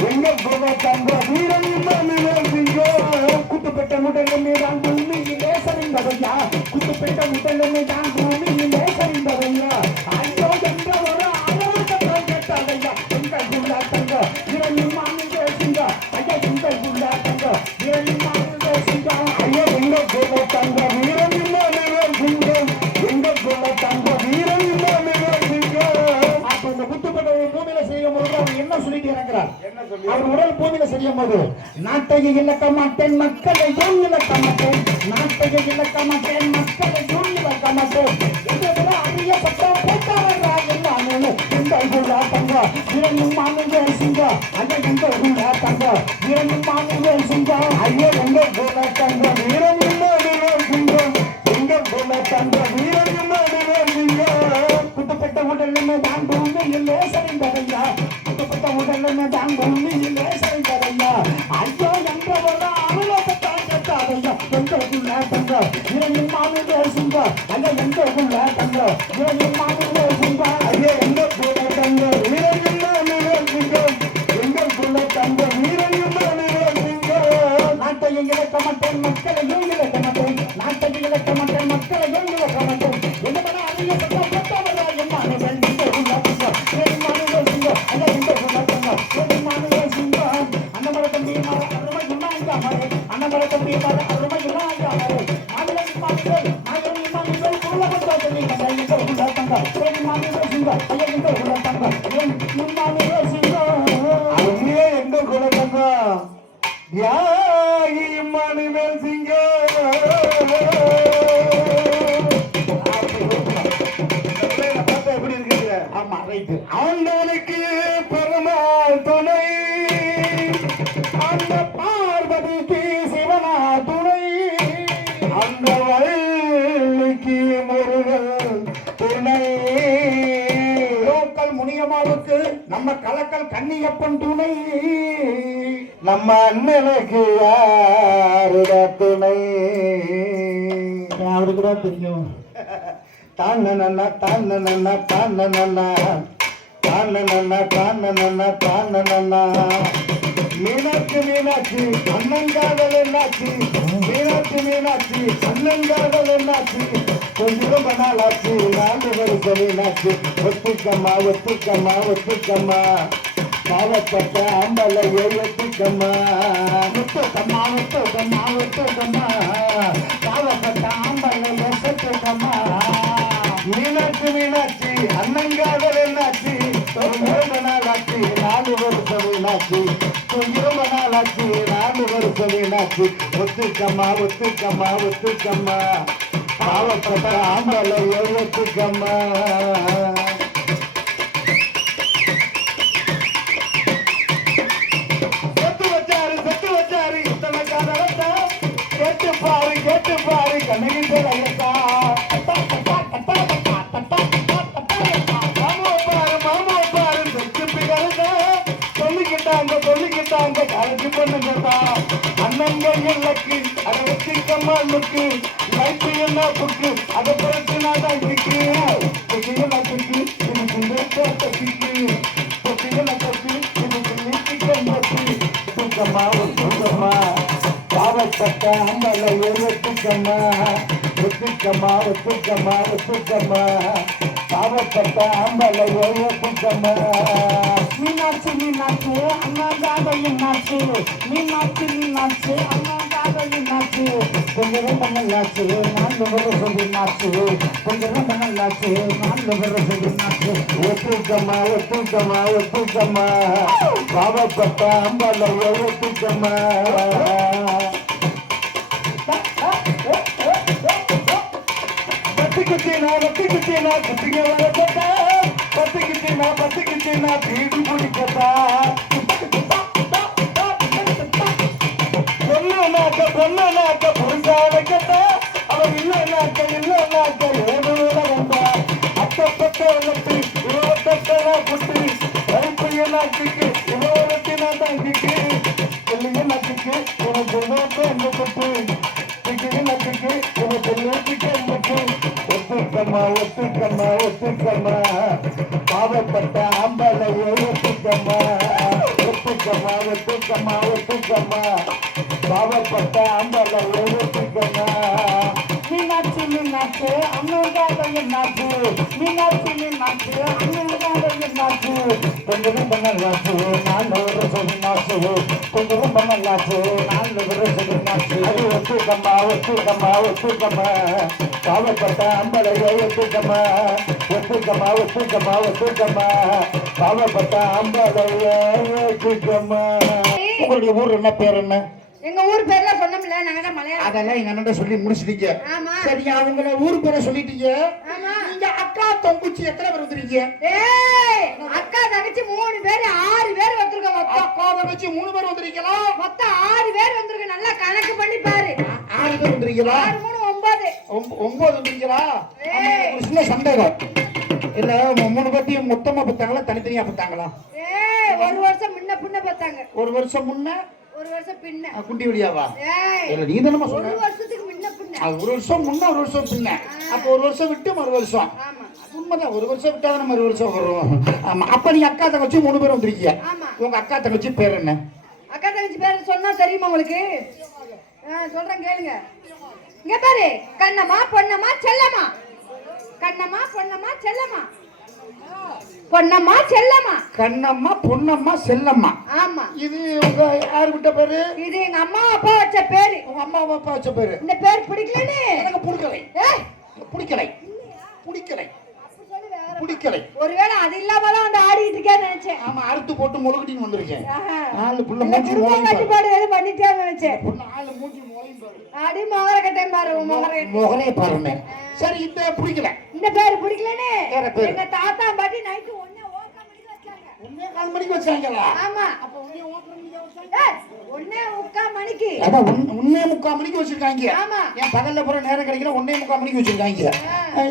எங்கள் குல தங்க வீரனின் மாநில சிங்க குத்துப்பட்ட உடலுமே தான் பூமியிலே சரிந்ததையா குத்துப்பட்ட உடலுமே தான் பூமியிலே சரிந்ததையா ஐயோ என்ற ஒரு அவளை சத்தம் கேட்டதையா எங்கள் குள்ள தங்க இவன் மாநில சிங்க ஐயா எங்கள் குள்ள தங்க இவன் மாநில சிங்க ஐயா எங்கள் குல தங்க வீரனின் மாநில சிங்க எங்கள் குல தங்க வீரனின் மாநில சிங்க அப்ப இந்த குத்துப்பட்ட பூமியில செய்யும் போது அவர் என்ன சொல்லிட்டு இறங்குறார் என்ன சொல்லி அவர் உடல் பூமியில செய்யும் போது நாட்டையை இழக்க மாட்டேன் மக்களையும் இழக்க மாட்டேன் நாட்டையை இழக்க மாட்டேன் மக்களையும் இழக்க மாட்டேன் இதை விட அரிய சட்டம் போட்டாரா எல்லாமே எங்கள் குள்ள தங்க இரண்டும் மாநில சிங்க ஐயா எங்கள் குள்ள தங்க இரண்டும் மாநில சிங்க ஐயா எங்கள் குல தங்க வீரனின் மாநில சிங்க எங்கள் குல தங்க வீரனின் மாநில சிங்க குட்டுப்பட்ட உடலுமே தான் பூமியிலே சரிந்ததையா குட்டுப்பட்ட உடலுமே தான் பூமியிலே சரிந்ததையா ஐயோ என்ற ஒரு அவலோகத்தான் கேட்டாதையா எங்கள் குள்ள தங்க இரண்டும் மாநில சிங்க ஐயா எங்கள் குள்ள தங்க இரண்டும் மாநில சிங்க ஐயா எங்கள் குல தங்க வீரனின் மாநில சிங்க எங்கள் குல தங்க வீரனின் மாநில சிங்க நாட்டையை இழக்க மாட்டேன் மக்களையும் இழக்க மாட்டேன் நாட்டையை இழக்க மாட்டேன் மக்களையும் இழக்க மாட்டேன் என்ன பண்ண அதிக சட்டம் போட்டவரா எம்மானவன் எங்கள் குள்ள தங்க இரண்டும் மாநில சிங்க ஐயா எங்கள் குள்ள தங்க இரண்டும் மாநில சிங்க அன்னமர தம்பி மாற அருமை குணாங்க மாறு அன்னமர தம்பி மாற அருமை குணாங்க மாறு மாநில மாநில நாயகி மாநில குள்ள பத்தாதே எங்கள் குள்ள தங்க இரண்டும் மாநில சிங்க ஐயா எங்கள் குள்ள தங்க கண்ணியம்மாவுக்கு நம்ம கலக்கல் கண்ணியப்பன் துணை. நம்ம அண்ணனுக்கு யாருடா துணை? அவருக்கு தான் தெரியும். தான நன்னா தான நன்னா தான நன்னா தான நன்னா தான நன்னா தான நன்னா. மீனாட்சி மீனாட்சி அண்ணங்காதல் என்னாச்சு? மீனாட்சி மீனாட்சி அண்ணங்காதல் என்னாச்சு? கொஞ்சம் ரொம்ப நாளாச்சு 4 வருஷம் மீனாட்சி. ஒத்துக்கம்மா ஒத்துக்கம்மா ஒத்துக்கம்மா பாவப்பட்ட அம்பலையை ஒத்துக்கம்மா. ஒத்துக்கம்மா ஒத்துக்கம்மா ஒத்துக்கம்மா பாவப்பட்ட ஆம்பளைய ஒத்துக்கம்மா. மீனாட்சி மீனாட்சி அண்ணங்காதல் என்னாச்சு? ரொம்ப நாளாச்சு 4 வருஷம் மீனாட்சி. ரொம்ப நாளாச்சு 4 வருஷம் மீனாட்சி. ஒத்துக்கம்மா ஒத்துக்கம்மா ஒத்துக்கம்மா பாவப்பட்ட ஆம்பலையை ஒத்துக்கம்மா. செத்து வச்சாரு இத்தனை காதலத்தா. கேட்டு பாரு கண்ணகி தலையத்தா. மாமா பாரு செத்து பிறந்தா. சொல்லிக்கிட்டாங்க கலைச்சு பண்ணுங்கப்பா. அண்ணங்க எல்லக்கு அதை வச்சுக்கம்மாளுக்கு லைஃப் என்ன புக்கு அதை பிரச்சனை தான் இருக்கு. புக்கு இதுக்கு தப்பிக்கு ஒத்துக்கம்மா ஒத்துக்கம்மா பாவப்பட்ட அம்பலை ஒத்துக்கம்மா. ஒத்துக்கம்மா ஒத்துக்கம்மா ஒத்துக்கம்மா பாவப்பட்ட அம்பலை ஒத்துக்கம்மா. மீனாட்சி மீனாட்சி அண்ணாங்காத என்னாச்சு? மீனாட்சி மீனாட்சி அண்ணாங்காத என்னாச்சு? கொஞ்சம் ரொம்ப நல்லாச்சு 4 வருஷம் என்னாச்சு? கொஞ்சம் ரொம்ப நல்லாச்சு 4 வருஷம் என்னாச்சு? ஒத்துக்கம்மா ஒத்துக்கம்மா ஒத்துக்கம்மா பாவப்பட்ட அம்பலை ஒத்துக்கம்மா. பத்துக்கிட்டீனா குட்டிங்க வளர்த்தா. பத்துக்கிட்டீனா பீடி பிடிக்கத்தா. பொண்ணுனாக்க புரிசாடைக்கத்தா. அவன் இல்லைனாக்க ஏதோ வந்தா. அத்தப்பட்ட உனக்கு 28 குட்டி ரைப்பைய நாட்டுக்கு 21 தங்கிக்கு எல்லைய நாட்டுக்கு உனக்கு என்ன குட்டு நட்டுக்கு உனக்கு நூற்றுக்கு எண்பட்டு. ஒத்துக்கம்மா ஒத்துக்கம்மா ஒத்துக்கம்மா பாவப்பட்ட அம்பலையை ஒத்துக்கம்மா. ஒத்துக்கம்மா ஒத்துக்கம்மா ஒத்துக்கம்மா பாவப்பட்ட அம்பலையை ஒத்துக்கம்மா. மீனாட்சி மீனாட்சி அண்ணாங்காத என்னாச்சு? மீனாட்சி மீனாட்சி அண்ணாங்காத என்னாச்சு? கொஞ்சம் ரொம்ப நல்லாச்சு 4 வருஷம் என்னாச்சு? கொஞ்சம் ரொம்ப நல்லாச்சு 4 வருஷம் என்னாச்சு? அது ஒத்துக்கம்மா ஒத்துக்கம்மா ஒத்துக்கம்மா பாவப்பட்ட அம்பலையை ஒத்துக்கம்மா. ஒத்துக்கம்மா ஒத்துக்கம்மா ஒத்துக்கம்மா பாவப்பட்ட அம்பலையை ஒத்துக்கம்மா. உங்களுடைய ஊர் என்ன பேர் என்ன? எங்க ஊர் பேர்ல சொன்னோம்ல நாங்க மலையாளம். அதெல்லாம் எங்க அண்ணன் சொல்லி முடிச்சிட்டீங்க. ஆமா. சரியா உங்கள ஊர் பேரை சொல்லிட்டீங்க. ஆமா. நீங்க அக்கா தங்கச்சி எத்தனை பேர் வந்திருக்கீங்க? ஏய் அக்கா தங்கச்சி 3 பேர் 6 பேர் வந்திருக்கோம் மொத்தம். அக்கா தங்கச்சி 3 பேர் வந்திருக்கீங்களா? மொத்தம் 6 பேர் வந்திருக்கோம். நல்லா கணக்கு பண்ணி பாரு. 6 பேர் வந்திருக்கீங்களா? 6 3 9. 9 வந்திருக்கீங்களா? ஒரு சின்ன சந்தேகம். இல்ல 3 பேர்த்தையும் மொத்தமா பார்த்தாங்களா தனித்தனியா பார்த்தாங்களா? ஏய் ஒரு வருஷம் முன்ன பின்ன பார்த்தாங்க. ஒரு வருஷம் முன்ன ஒரு வருஷம் பின்ன. குண்டி வழியாவா? ஏய் இல்ல நீ தானமா ஒரு சொன்ன. வருஷத்துக்கு முன்ன பின்ன. ஒரு வருஷம் முன்ன ஒரு வருஷம் பின்ன. அப்ப ஒரு வருஷம் விட்டு மறு வருஷம். ஆமா. உண்மைதான். ஒரு வருஷம் விட்டா தான் மறு வருஷம் வரும். ஆமா. அப்ப நீ அக்கா தங்கச்சி 3 பேர் வந்திருக்கீங்க. ஆமா. உங்க அக்கா தங்கச்சி பேர் என்ன? அக்கா தங்கச்சி பேர் சொன்னா தெரியுமா உங்களுக்கு? சொல்றேன் கேளுங்க. இங்க பாரு. கண்ணம்மா பொன்னம்மா செல்லம்மா. கண்ணம்மா பொன்னம்மா செல்லம்மா. பொன்னம்மா செல்லம்மா. கண்ணம்மா பொன்னம்மா செல்லம்மா. ஆமா. இது உங்க யாரு விட்ட பேரு? இது எங்க அம்மா அப்பா வச்ச பேரு. உங்க அம்மா அப்பா வச்ச பேரு. இந்த பேர் பிடிக்கலன்னு எனக்கு பிடிக்கலை. ஏய் பிடிக்கலை. பிடிக்கலை. பிடிக்கலை. ஒருவேளை அது இல்லாம தான் அந்த ஆடிட்டு இருக்கேன்னு நினைச்சேன். ஆமா அறுத்து போட்டு முழுகட்டின்னு வந்திருக்கேன். ஆஹா. 4 புள்ள இந்த மூஞ்சி குடும்ப மோளையும் பாரு. கட்டுப்பாடு எதுவும் பண்ணிட்டேன்னு நினைச்சேன். 4 மூஞ்சி மோளையும் பாரு. அடி மகர கட்டையும் பாரு மகர. முகரே பாருங்க. சரி இந்த பிடிக்கல. இந்த பேர் பிடிக்கலன்னு வேற பேரு. எங்க தாத்தா பாட்டி நைட்டு ஒண்ணே ஓட்ட மணிக்கு வச்சாங்க. ஒண்ணே கால் மணிக்கு வச்சாங்களா? ஆமா. அப்ப ஒண்ணே 1:30 மணிக்கு வச்சாங்க. ஏய், 1:45 மணிக்கு. அதான் 1:45 மணிக்கு வச்சிருக்காங்க. ஆமா. ஏன் பகல்ல போற நேரம் கிடைக்கல 1:45 மணிக்கு வச்சிருக்காங்க.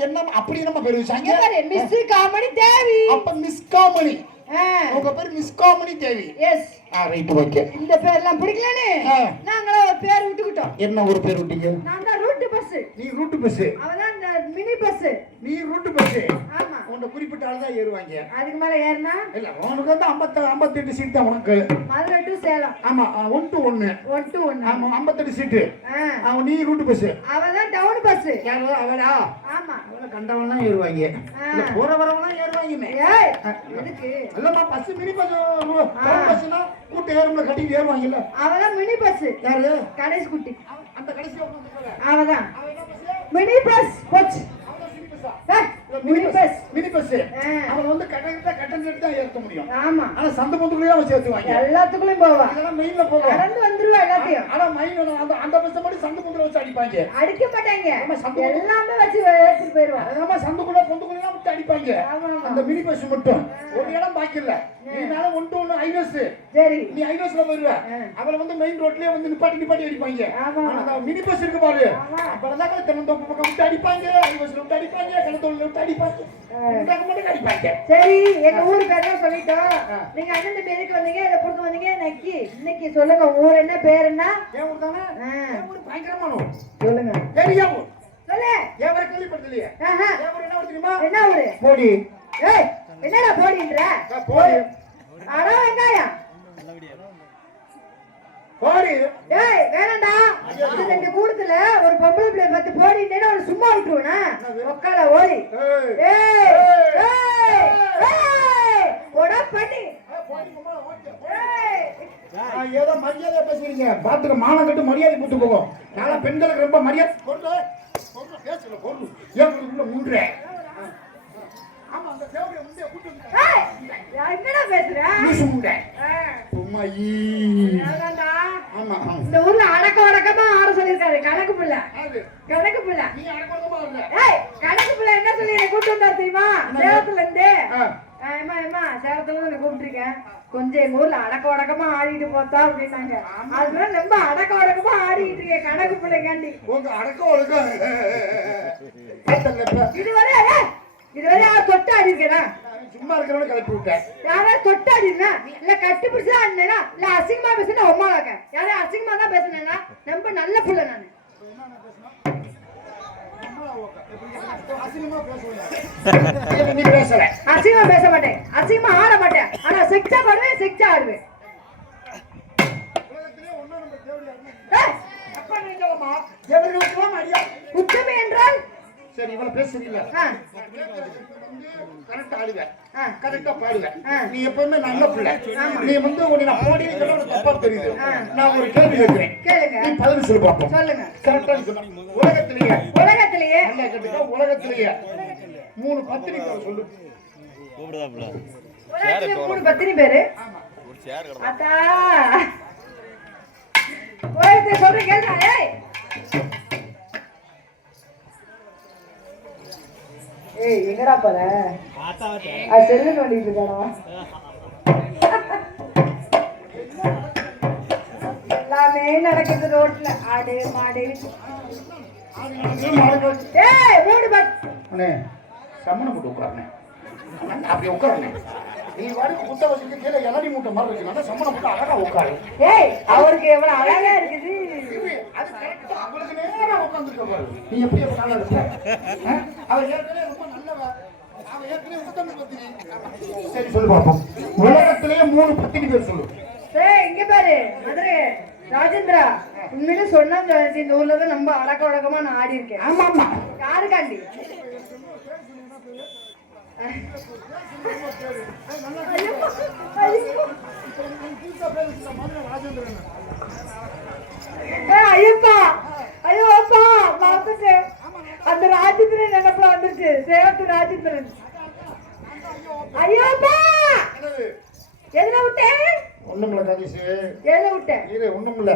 என்ன அப்படி நம்ம பேர் வச்சாங்க? மிஸ் காமணி தேவி. அப்ப மிஸ் காமணி. உங்க பேர் மிஸ் காமணி தேவி. எஸ். Right okay. இந்த பேர்லாம் பிடிக்கலனே நாங்களே ஒரு பேர் விட்டுக்கிட்டோம். என்ன ஒரு பேர் விட்டீங்க? நான் தான் ரூட் பஸ். நீ ரூட் பஸ். அவதான் இந்த மினி பஸ். நீ ரூட் பஸ். ஆமா. உன்ட குறிப்பிட்ட ஆளு தான் ஏறுவாங்க. அதுக்கு மேல ஏறனா? இல்ல, உனக்கு வந்து 58 சீட் தான் உனக்கு. மதுரை டு சேலம். ஆமா 1 to 1. 1 to 1. ஆமா 58 சீட். அவன் நீ ரூட் பஸ். அவதான் டவுன் பஸ். யாரோ அவளா? ஆமா. அவள கண்டவனா ஏறுவாங்க. இல்ல போற வரவனா ஏறுவாங்க. ஏய் எதுக்கு? இல்லம்மா பஸ் மினி பஸ் பஸ்னா கூட்ட ஏறும்ல கட்டி ஏறுவாங்கல. அவதான் மினி பஸ். யாரு? கடைசி குட்டி. அந்த கடைசில உட்கார்ந்துருக்காங்க. அவதான். மினி பஸ் போச்சு. Mini bus. அவன் வந்து கட்டணம் தான் ஏத்த முடியும். ஆமா. ஆனா சந்த பொந்துக்குள்ளே அவன் சேர்த்துவாங்க. எல்லாத்துக்குள்ளயும் போவா. இதெல்லாம் மெயின்ல போவா. நடந்து வந்துருவா எல்லாத்தையும். ஆனா மெயின் அந்த பஸ் மட்டும் சந்த பொந்துல வச்சு அடிப்பாங்க. அடிக்க மாட்டாங்க. எல்லாமே வச்சு எடுத்து போயிடுவா. அதனால சந்துக்குள்ள பொந்துக்குள்ள விட்டு அடிப்பாங்க. அந்த மினி பஸ் மட்டும் ஒரு இடம் பாக்கி இல்ல. நீனால 1 to 1 ஹைவேஸ். சரி. நீ ஹைவேஸ்ல போயிடுவ. அவள வந்து மெயின் ரோட்லயே வந்து நிப்பாட்டி அடிப்பாங்க. அந்த மினி பஸ் இருக்கு பாரு. அப்பறதான் தென்னந்தோப்பு பக்கம் விட்டு அடிப்பாங்க. ஹைவேஸ்ல விட்டு அடிப்பாங்க. கணத்தோல்ல விட்டு அடிப்பாங்க. இந்த மட்டும் அடிப்பாங்க. சரி, எங்க ஊர் பேரெல்லாம் சொல்லிட்டோம். நீங்க அண்ணன் பேருக்கு வந்தீங்க, இத புடிச்சு வந்தீங்க. இன்னைக்கு சொல்லுங்க ஊர் என்ன பேர் என்ன? ஏன் ஊர் தானே? ஏன் ஊர் பயங்கரமான ஊர். சொல்லுங்க. ஏரியா ஊர். சொல்லு. ஏவர கேள்விப்பட்டதில்லையே. ஏன் ஊர் என்ன ஊர் தெரியுமா? என்ன ஊர்? போடி. ஏய், என்னடா போடின்ற? போடி. அட வெங்காயம். போடி. ஏய், வேணாம்டா. இது ரெண்டு கூடத்துல ஒரு பொம்பளை பிள்ளை பத்தி போடிட்டேனா ஒரு சும்மா விட்டுருவனா? ஒக்கால ஓடி. ஏய். ஏய். ஏய். ஓடா பண்ணி. ஏதோ மரியாதை பேசுறீங்க. பாத்துக்க மானம் கட்டு மரியாதை போட்டு போகும். நாளை பெண்களுக்கு ரொம்ப மரியாதை பொருள் பேசல பொருள் ஏன் முன்றே. ஆமா அந்த தேவடைய முந்தைய கூட்டு ஏய், என்னடா பேசுற? நீ சும்மா சும்மாயி. ஆமா இந்த ஊர்ல அடக்கமா ஆட சொல்லிருக்காரு கணக்கு பிள்ளை. கணக்கு பிள்ளை. நீ அடக்கமா இல்ல. ஏய், கணக்கு பிள்ளை என்ன சொல்லி என்ன கூட்டி வந்தார் தெரியுமா? சேலத்துல இருந்து. ஏமா சேலத்துல இருந்து கூப்பிட்டுருக்கேன். கொஞ்சம் எங்க ஊர்ல அடக்கமா ஆடிட்டு போத்தா அப்படின்னாங்க. அதுதான் ரொம்ப அடக்கமா ஆடிட்டு இருக்கேன் கணக்கு பிள்ளைக்காண்டி. உங்க அடக்கம் இதுவரை யாரும் தொட்டு ஆடி இருக்கா? சும்மா இருக்கிறவன கிளப்பி விட்டேன். யாராவது தொட்டு ஆடினா இல்ல கட்டி பிடிச்சா ஆடினா இல்ல அசிங்கமா பேசுனா உமாவாக்க. யாரையும் அசிங்கமா தான் பேசுனேன்னா ரொம்ப நல்ல புள்ள நானு. அசிங்கமா பேச மாட்டேன், அசிங்கமா ஆட மாட்டேன். ஆனா செக்ஸா பாடுவேன், செக்ஸா ஆடுவேன். உத்தமை என்றால் சரி இவள பேசுறீங்க. கரெக்டா ஆடுவேன், கரெக்டா பாடுவேன். நீ எப்பவுமே நல்ல பிள்ளை. நீ வந்து உன்னை நான் போடி தப்பா தெரியுது. நான் ஒரு கேள்வி கேட்கிறேன், கேளுங்க. நீ பதில் சொல்லு பாப்போம். சொல்லுங்க. கரெக்டா சொல்லு. உலகத்திலேயே நல்லா கேட்டுக்கோ. உலகத்திலேயே 3 பத்திரிக்கை சொல்லு. உலகத்திலே 3 பத்தினி பேரு. அத்தா உலகத்தை சொல்ற கேளுங்க. ஏய் ஏய் எங்கடா போற? செல்லு நோண்டிட்டு இருக்கானா? எல்லாமே நடக்குது ரோட்ல. ஆடு மாடு. ஏய் மூடு பட். அண்ணே சம்மணம் போட்டு உட்காருனே. அப்படி உட்காருனே. நீ வாடி குத்த வச்சுட்டு கீழே இளநீ மூட்டை மாதிரி இருக்கு. நல்லா சம்மணம் போட்டு அழகா உட்காரு. ஏய் அவருக்கு எவ்வளவு அழகா இருக்குது. அது கரெக்டா அவளுக்கு நேரா உட்கார்ந்துருக்க பாரு. நீ எப்படி நல்லா இருக்க? அவ ஏற்கனவே ரொம்ப நல்லவ. அவ ஏற்கனவே உத்தம பத்தினி. சரி சொல்லு பாப்போம். உலகத்திலேயே 3 பத்தினி பேர் சொல்லு. ஏய் இங்க பாரு மதுரை ராஜேந்திரா, உண்மையிலே சொன்னா இந்த ஊர்ல தான் நம்ம அடக்கமா நான் ஆடி இருக்கேன். ஆமா ஆமா. யாருக்காண்டி? ஐயப்பா ஐயோ அப்பா பார்த்துட்டு அந்த ராஜேந்திரன் நினைப்புல வந்துருச்சு. சேவத்து ராஜேந்திரன். ஐயோப்பா எதுல விட்டேன்? ஒண்ணுமில்ல கதிசு. எதுல விட்டேன்? இது ஒண்ணுமில்ல.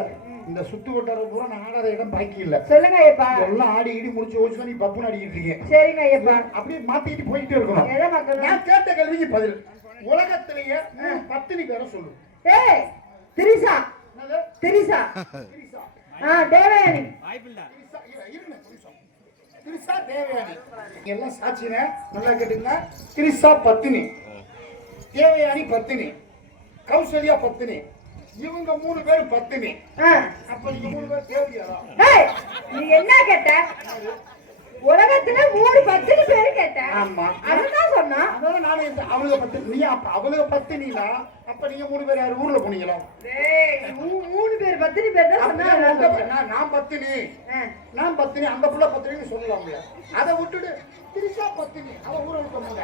இந்த சுத்து வட்டார பூரா நான் ஆடாத இடம் பாக்கி இல்ல. சொல்லுங்க ஐயப்பா. எல்லாம் ஆடி இடி முடிச்சு ஓச்சு நீ பப்புன்னு அடிக்கிட்டு இருக்கீங்க. சரிங்க ஐயப்பா. அப்படியே மாத்திட்டு போயிட்டே இருக்கணும். எதை மாத்தணும்? நான் கேட்ட கேள்விக்கு பதில். உலகத்திலேயே 3 பத்தினி பேரை சொல்லு. ஏய் திரிசா என்னது? திரிசா திரிசா. தேவயானி திரிசா, இருங்க நிமிஷம். திரிசா தேவயானி எல்லாம் சாட்சினே நல்லா கேட்டுங்க. திரிசா பத்தினி, தேவயானி பத்தினி, கௌசல்யா பத்தினி, இவங்க 3 பேர் பத்தினி. அப்ப நீங்க 3 பேர் தேவடியாரா? ஏய் நீ என்ன கேட்ட? உலகத்துல 3 பத்தினி பேர் கேட்ட. ஆமா, அதுதான் சொன்னா. அதான் நானே அவளுக பத்தினி. நீ அப்ப அவளுக பத்தினினா அப்ப நீங்க 3 பேர் யார் ஊர்ல போனீங்களா? டேய் 3 பேர் பத்தினி பேர் தான் சொன்னா. நான் பத்தினி, நான் பத்தினி, அந்த புள்ள பத்தினின்னு சொல்லலாம்ல. அதை விட்டுட்டு திரிசா பத்தினி அவ ஊரை விட்டு போங்க.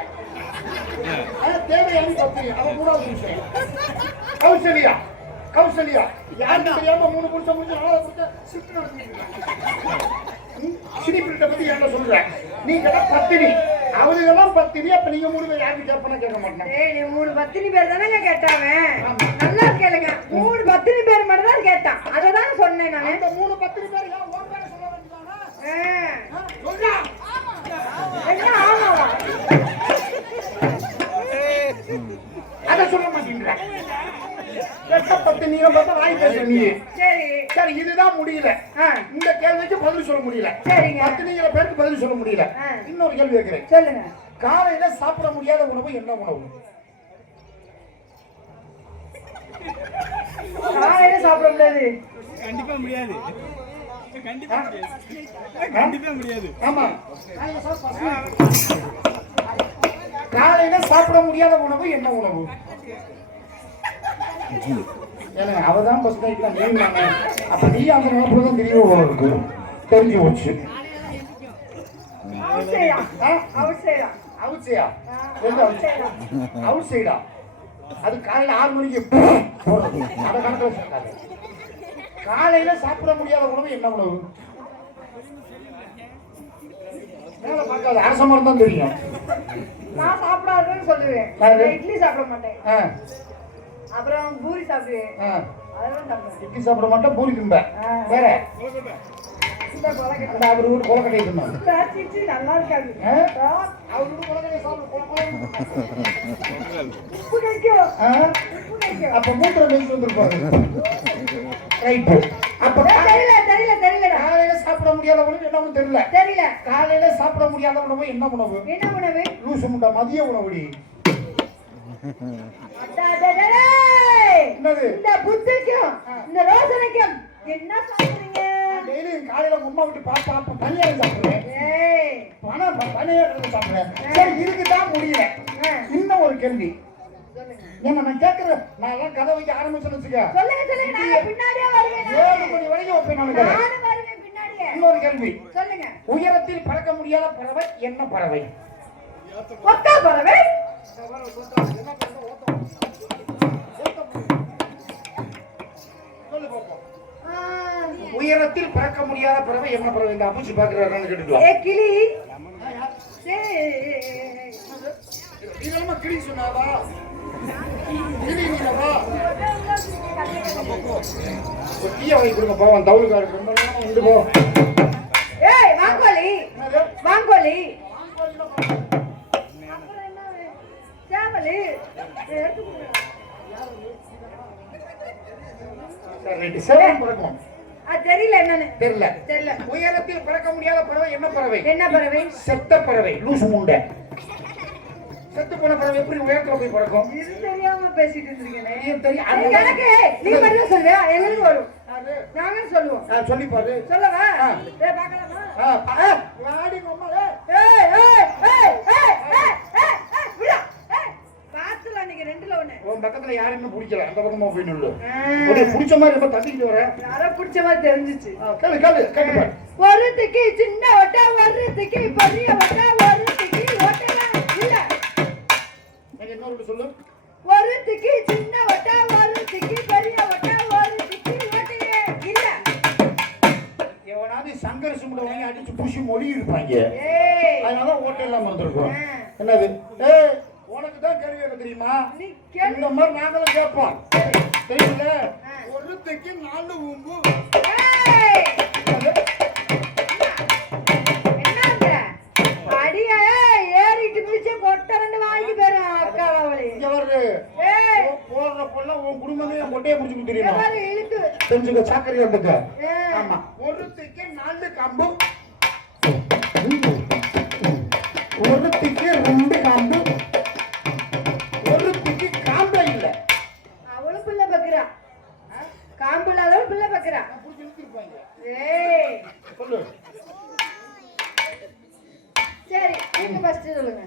தேவயானி பத்தினி அவ 3வது விஷயம். கௌசல்யா, கௌசல்யா யாருக்கு தெரியாம 3 புருஷன் முடிஞ்சு 4வது புருஷன் சிட்டு நடத்திட்டு சிரிப்பிட்ட பத்தி என்ன சொல்றேன்? நீங்க பத்தினி, அவளுக்கெல்லாம் பத்தினி. அப்ப நீங்க 3 பேர் யாருக்கு கேட்பனா கேட்க மாட்டேன். ஏய் நீ 3 பத்தினி பேர் தானே கேட்டாவே. நல்லா கேளுங்க. 3 பத்தினி பேர் மட்டும் தான் கேட்டான். அத தான் சொன்னேன் நான். அந்த 3 பத்தினி பேர் யார் ஓன் பேரை சொல்ல வேண்டியதானா? சொல்றா. என்ன ஆமாவா? அத சொல்ல மாட்டீங்களா? பத்தினியை பார்த்தா வாய் பேச நீ. சரி சரி, இதுதான் முடியல. இந்த கேள்விக்கு பதில் சொல்ல முடியல. சரிங்க. பத்தினிங்கிற பேருக்கு பதில் சொல்ல முடியல. இன்னொரு கேள்வி கேட்கிறேன். சொல்லுங்க. காலையில சாப்பிட முடியாத உணவு என்ன உணவு? காலையில சாப்பிட முடியாது. கண்டிப்பா முடியாது. கண்டிப்பா முடியாது. ஆமா, காலையில சாப்பிட முடியாத உணவு என்ன உணவு? அவதான் பஸ் நைட்ல நீங்க அப்ப நீ அந்த நினைப்பு தான் தெரிய இருக்கு. தெரிஞ்சு போச்சு. அவுட் சைடா? அது காலையில 6 மணிக்கு அதை கணக்கில் சேர்க்காது. காலையில சாப்பிட முடியாத உணவு என்ன உணவு? மேல பார்க்காது, அரச மரம் தான் தெரியும். நான் சாப்பிடாதுன்னு சொல்லுவேன். இட்லி சாப்பிட மாட்டேன். அப்புறம் பூரி சாப்பிடுவேன். அதெல்லாம் சாப்பிடுவேன். இட்லி சாப்பிட மாட்டேன், பூரி திம்ப. வேற அவர் ஊர் கொலக்கட்டை தின்னாங்க. நல்லா இருக்காது. அவர் ஊர் கொலக்கட்டை சாப்பிட உப்பு கைக்கும். அப்ப மூத்திரம் பேசி வந்திருப்பாரு. ரைட். அப்ப தெரியல தெரியல தெரியல. காலையில சாப்பிட முடியாத உணவு என்ன உணவு தெரியல. தெரியல. காலையில சாப்பிட முடியாத உணவு என்ன உணவு? என்ன உணவு? லூசு முட்டை மதிய உணவுடி. இந்த புத்திக்கும் இந்த ரோசனைக்கும் என்ன சாப்பிடுறீங்க? டெய்லி காலையில உம்மா விட்டு பாப்பா பனியாரம் சாப்பிடுறேன். பனியாரம் சாப்பிடுறேன். சரி, இதுக்கு தான் முடியல. இன்னும் ஒரு கேள்வி. ஏன்னா நான் கேட்கிறேன், நான் எல்லாம் கதை வைக்க ஆரம்பிச்சேன்னு வச்சுக்க. சொல்லுங்க சொல்லுங்க, நான் பின்னாடியே வருவேன். 7 மணி வரைக்கும் வைப்பேன் நானு. நானும் வருவேன் பின்னாடியே. இன்னொரு கேள்வி. சொல்லுங்க. உயரத்தில் பறக்க முடியாத பறவை என்ன பறவை? ஒட்டா பறவை. உயரத்தில் பறக்க முடியாத பறவை என்ன பறவை? இந்த அபூச்சி பாக்குறாருன்னு கேட்டுட்டு. ஏ கிளி. இதெல்லாம் கிளி சொன்னாவா? கிளி நீவா? டீ வாங்கி கொடுங்க போவோம். தவுளுக்காரு ரொம்ப நேரம் உண்டு போ. ஏய் வாங்கோலி. வாங்கோலி. அப்புறம் என்ன? சேவலி. எடுத்து கொடுங்க. சரி, சேவல் பறக்கும். தெரியல என்னன்னு. தெரியல. தெரியல. உயரத்தில் பறக்க முடியாத பறவை என்ன பறவை? என்ன பறவை? செத்த பறவை. லூசு முண்டை. செத்து போன பறவை எப்படி உயரத்துல போய் பறக்கும்? இது தெரியாம பேசிட்டு இருக்கீங்களே. தெரியும். எனக்கு நீ மட்டும் சொல்லுவே, எங்களுக்கு வரும். நாங்க சொல்லுவோம். சொல்லி பாரு. சொல்லவா? ஏய் பார்க்கலாமா? வாடி கொம்மாலே. ஏய் ஏய் ஏய் ஏய் ஏய் விடா. ஏய் பாத்துல அன்னைக்கு 2ல 1. உன் பக்கத்துல யாருன்னு பிடிக்கல, அந்த பக்கமா போய் நில்லு. ஒரே பிடிச்ச மாதிரி ரொம்ப தட்டிட்டு வர. யாரோ பிடிச்ச மாதிரி தெரிஞ்சிச்சு. கேளு கேளு கேட்டு பாரு. ஒருத்திக்கு சின்ன ஒட்டா, ஒருத்திக்கு பெரிய ஒட்டா, ஒருத்திக்கு ஒட்டல இல்ல. நீங்க இன்னொரு சொல்லு. ஒருத்திக்கு சின்ன ஒட்டா, ஒருத்திக்கு பெரிய ஒட்டா, ஒருத்திக்கு ஒட்டல இல்ல. எவனாவது சங்கர் சுமுட வாங்கி அடிச்சு புஷி மொழி இருப்பாங்க. ஏய் அதனால ஓட்ட இல்லாம இருந்திருக்கோம். என்னது? ஏய் உனக்கு தான் கேள்வி கேட்க தெரியுமா? இந்த மாதிரி நாங்களும் கேட்போம். தெரியல. ஒருத்திக்கு 4 ஊம்பு. ஏய் என்னங்க? அடியே ஏறிட்டு பிடிச்சு கொட்ட 2 வாங்கி போறோம் அக்கா அவளே. இங்க வர்ற மண்டையை புடிச்சு இங்க தெரியணும் பாரு இழுக்கு. தெரிஞ்சுக்க சாக்கரி வந்துக்க ஆ. ஆமா ஒருத்திக்கு 4 காம்பு ஒருத்திக்கு 2 காம்பு ஒருத்திக்கு காம்பே இல்ல அவளும் பிள்ளை பக்குறா. காம்பு இல்லாதவள் பிள்ளை பக்குறா. புடிச்சு இழுத்துப்பாங்க ஏய் சொல்லு சரி நீங்க ஃபர்ஸ்ட் சொல்லுங்க.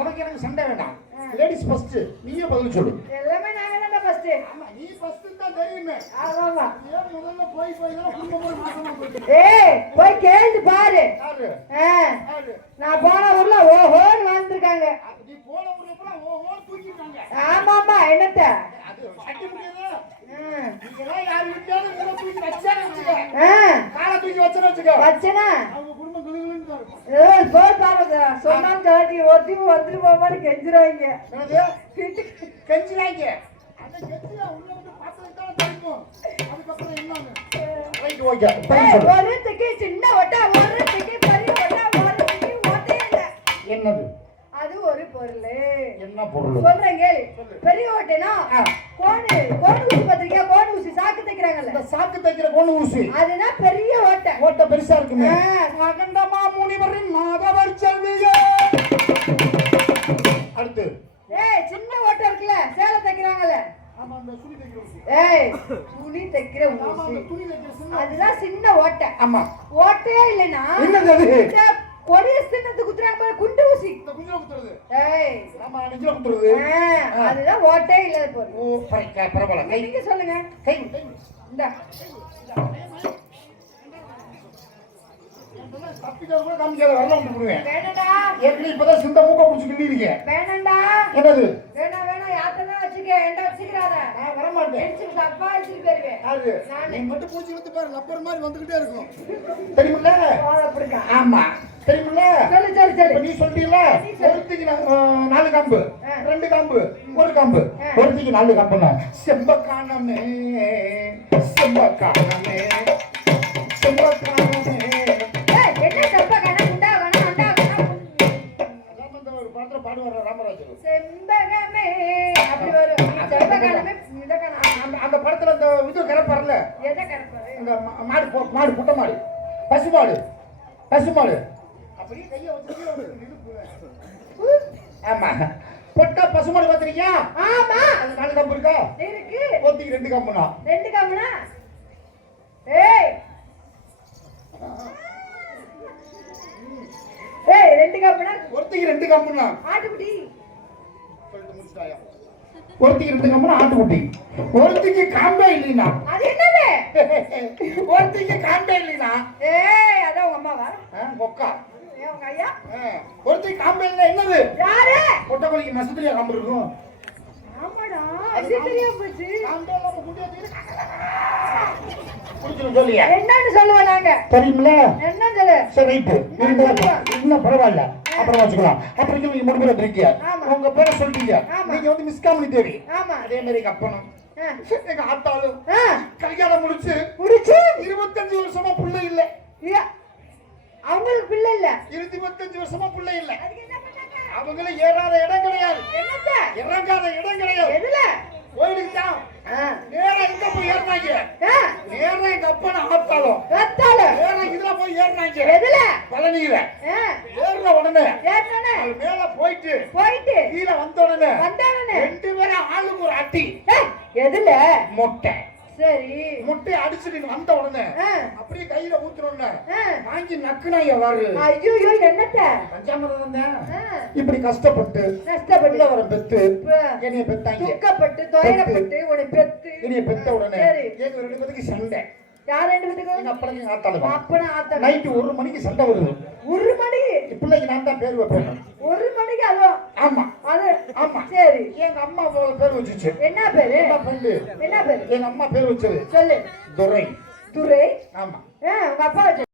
உனக்கு எனக்கு சண்டை வேண்டாம் லேடிஸ் ஃபர்ஸ்ட் நீயே பதில் சொல்லு எல்லாமே நாங்க தான் ஃபர்ஸ்ட். ஆமா நீ ஃபர்ஸ்ட் தான் தெரியுமே ஆமாமா. ஏன் முதல்ல போய் தான் குடும்பம் நாசமா போயிட்டு ஏய் போய் கேட்டு பாரு. யாரு ஆ, யாரு நான் போன ஊர்ல ஓஹோன்னு வாழ்ந்துருக்காங்க. நீ போன ஊர்ல ஓஹோ தூக்கிட்டாங்க ஆமாமா என்னத்த அது சட்டி முடியாது ஆ. இதெல்லாம் யார் வீட்டாலும் உள்ள தூக்கி வச்சானே வச்சுக்க ஆ, காலை தூக்கி வச்சனே வச்சுக்க வச்சனா அவங்க குடும்பம் குளுகுளுன்னு தான் இருக்கும் போய் பாருங்க சொன்னாலும் கலாட்டி ஒருத்தி வந்துட்டு போவான்னு கெஞ்சிருவாங்க. என்னது கெஞ்சிலாங்க அந்த கெஞ்சில உள்ள வந்து பாத்திரம் தான் தெரியும் அதுக்கப்புறம் என்னன்னு ரைட் ஓகே ஏய், ஒருத்திக்கு சின்ன ஒட்டா ஒருத்திக்கு பெரிய ஒட்டா ஒருத்திக்கு ஒட்டே இல்ல. என்னது அது ஒரு பொருள். என்ன பொருள் சொல்றேன் கேளு. பெரிய ஓட்டைனா கோணு ஊசி பத்திரிக்கா கோணு ஊசி சாக்கு தைக்கிறாங்கல்ல இந்த சாக்கு தைக்கிற கொண்டு ஊசி அதுதான் பெரிய ஓட்டை. ஓட்ட பெருசா இருக்குமே ஆ. மகண்டமா முனிவரின் மாதவர் செல்வியே அடுத்து ஏய் சின்ன ஓட்டை இருக்குல்ல சேலை தைக்கிறாங்கல்ல. ஆமா அந்த துணி தைக்கிற ஊசி ஏய் துணி தைக்கிற ஆமா ஊசி அந்த துணி தைக்கிற சின்ன அதுதான் சின்ன ஓட்டை. ஆமா ஓட்டையே இல்லைன்னா என்னது அது இந்த கொடிய சின்னத்து குத்துறாங்க பாரு குண்டு ஊசி. இந்த குஞ்சில குத்துறது ஏய் ஆமா நெஞ்சில குத்துறது அதுதான் ஓட்டே இல்லாத பொருள். ஓ பரவாயில்ல கை நீங்க சொல்லுங்க. கை இந்த தப்பிக்காத கூட காமிக்காத வரலாம் விட்டுடுவேன் வேணடா ஏற்கனவே இப்பதான் சிந்த மூக்க பிடிச்சி கிள்ளிருக்க வேணண்டா என்னது வேணா யாத்தனா வச்சுக்க என்கிட்ட வச்சுக்கிறாத. நான் வரமாட்டேன் எடுத்துட்டு அப்பா எடுத்துட்டு போயிருவேன். யாரு நானு. நீ மட்டும் பூச்சி இழுத்து பாரு லப்பர் மாதிரி வந்துகிட்டே இருக்கும் தெரியுமில்ல அப்படிக்கா ஆமா தெரியுமில்ல சொல்லு சொல்லு இப்ப சொல்லு. நீ சொல்றீல ஒருத்திக்கு 4 காம்பு 2 காம்பு 1 காம்பு ஒருத்திக்கு 4 காம்புனா செம்பக்கானமே செம்பக்கானமே செம்பக்கானமே ஏய் என்ன சப்ப கண்ண முண்டா கண்ண அண்டா கண்ண அதான் அந்த ஒரு பாத்திரம் பாடுவார் ராமராஜர் செம்பகமே அப்படி வரும். செம்பகமே இத கண்ண அந்த படத்துல அந்த இது கரப்பார்ல எதை கறப்பாரு? அந்த மாடு புட்ட மாடு பசுமாடு அப்படியே கையை வச்சு ஆமா பொட்டா பசுமாடு பாத்திருக்கியா ஆமா அது 4 கம்பு இருக்கா இருக்கு. ஒருத்திக்கு 2 கம்புனா 2 கம்னா ஏய் ஏய் 2 கம்னா ஒருத்திக்கு 2 கம்புனா ஆட்டுக்குட்டி. சொல்லிட்டு முடிச்சிட்டாயா ஒருத்திக்கு 2 கம்புனா ஆட்டுக்குட்டி ஒருத்திக்கு காம்பே இல்லைனா அது என்னது? ஒருத்திக்கு காம்பே இல்லைனா ஏய் அதான் உங்க அம்மாவா? கொக்கா ஏன் உங்க ஐயா? ஒருத்திக்கு காம்பே இல்லை என்னது யாரு? பொட்டக்கோழிக்கு மசத்துலயா காம்பு இருக்கும் ஆமாடா இது தெரியாம போச்சு. காம்பே இல்லாம குண்டியா புடிச்சு சொல்லியா என்னன்னு சொல்லுவோம் நாங்க. தெரியுமில்ல என்ன சொல்லு? சரி ரைட்டு இன்னும் பரவாயில்ல அப்புறம் வச்சுக்கலாம் அப்புறம் நீங்க 3 பேர் இருக்கீங்க ஆமா. உங்க பேரை சொல்றீங்க ஆமா. நீங்க வந்து மிஸ் காமனி தேவி ஆமா அதே மாதிரி எங்க அப்பனும் எங்க ஆத்தாலும் ஆ கல்யாணம் முடிச்சு முடிச்சு 25 வருஷமா புள்ள இல்ல ஐயா, அவங்களுக்கு பிள்ளை இல்ல. 25 வருஷமா புள்ள இல்ல அதுக்கு என்ன பண்ணாங்க? அவங்கள ஏறாத இடம் கிடையாது என்னத்த? இறங்காத இடம் கிடையாது எதுல? கோயிலுக்கு தான் நேரா இங்க போய் ஏறினாங்க ஆ நேரா எங்க அப்பனை ஆத்தாலும் கத்தால நேரா இதுல போய் ஏறினாங்க எதுல? பழனியில ஆ ஏறின உடனே ஏற்கனவே அது மேல போயிட்டு போயிட்டு கீழே வந்த உடனே வந்தானே 2 பேரும் ஆளுக்கு ஒரு அடி எதுல? மொட்டை சரி முட்டையை அடிச்சுட்டு வந்த உடனே ஆ அப்படியே கையில ஊத்துறோம்ல ஆ வாங்கி நக்குனா எவ்வாறு ஐயோ என்னத்த? பஞ்சாமிரம் தான் ஆ இப்படி கஷ்டப்பட்டு கஷ்டப்பட்டு வர பெத்து என்னைய பெத்தாங்க துக்கப்பட்டு துயரப்பட்டு உன்னை பெத்து என்னைய பெத்த உடனே சரி. எங்க 2 பேருக்கு சண்டை யார் 2 பேத்துக்கு? எங்க அப்பனுக்கு ஆத்தாளுக்கு அப்பனா ஆத்தா நைட்டு 1 மணிக்கு சண்டை வருது ஒரு மணி பிள்ளைக்கு நான் தான் பேர் வைப்பேன் ஒரு மணிக்கு அதுவும் ஆமா அது ஆமா சரி எங்க அம்மா பேர் வச்சுச்சு என்ன பேரு? என்ன ஃப்ரெண்டு என்ன பேரு? எங்க அம்மா பேர் வச்சது சொல்லு. துரை துரை. ஆமா உங்க அப்பா வச்சு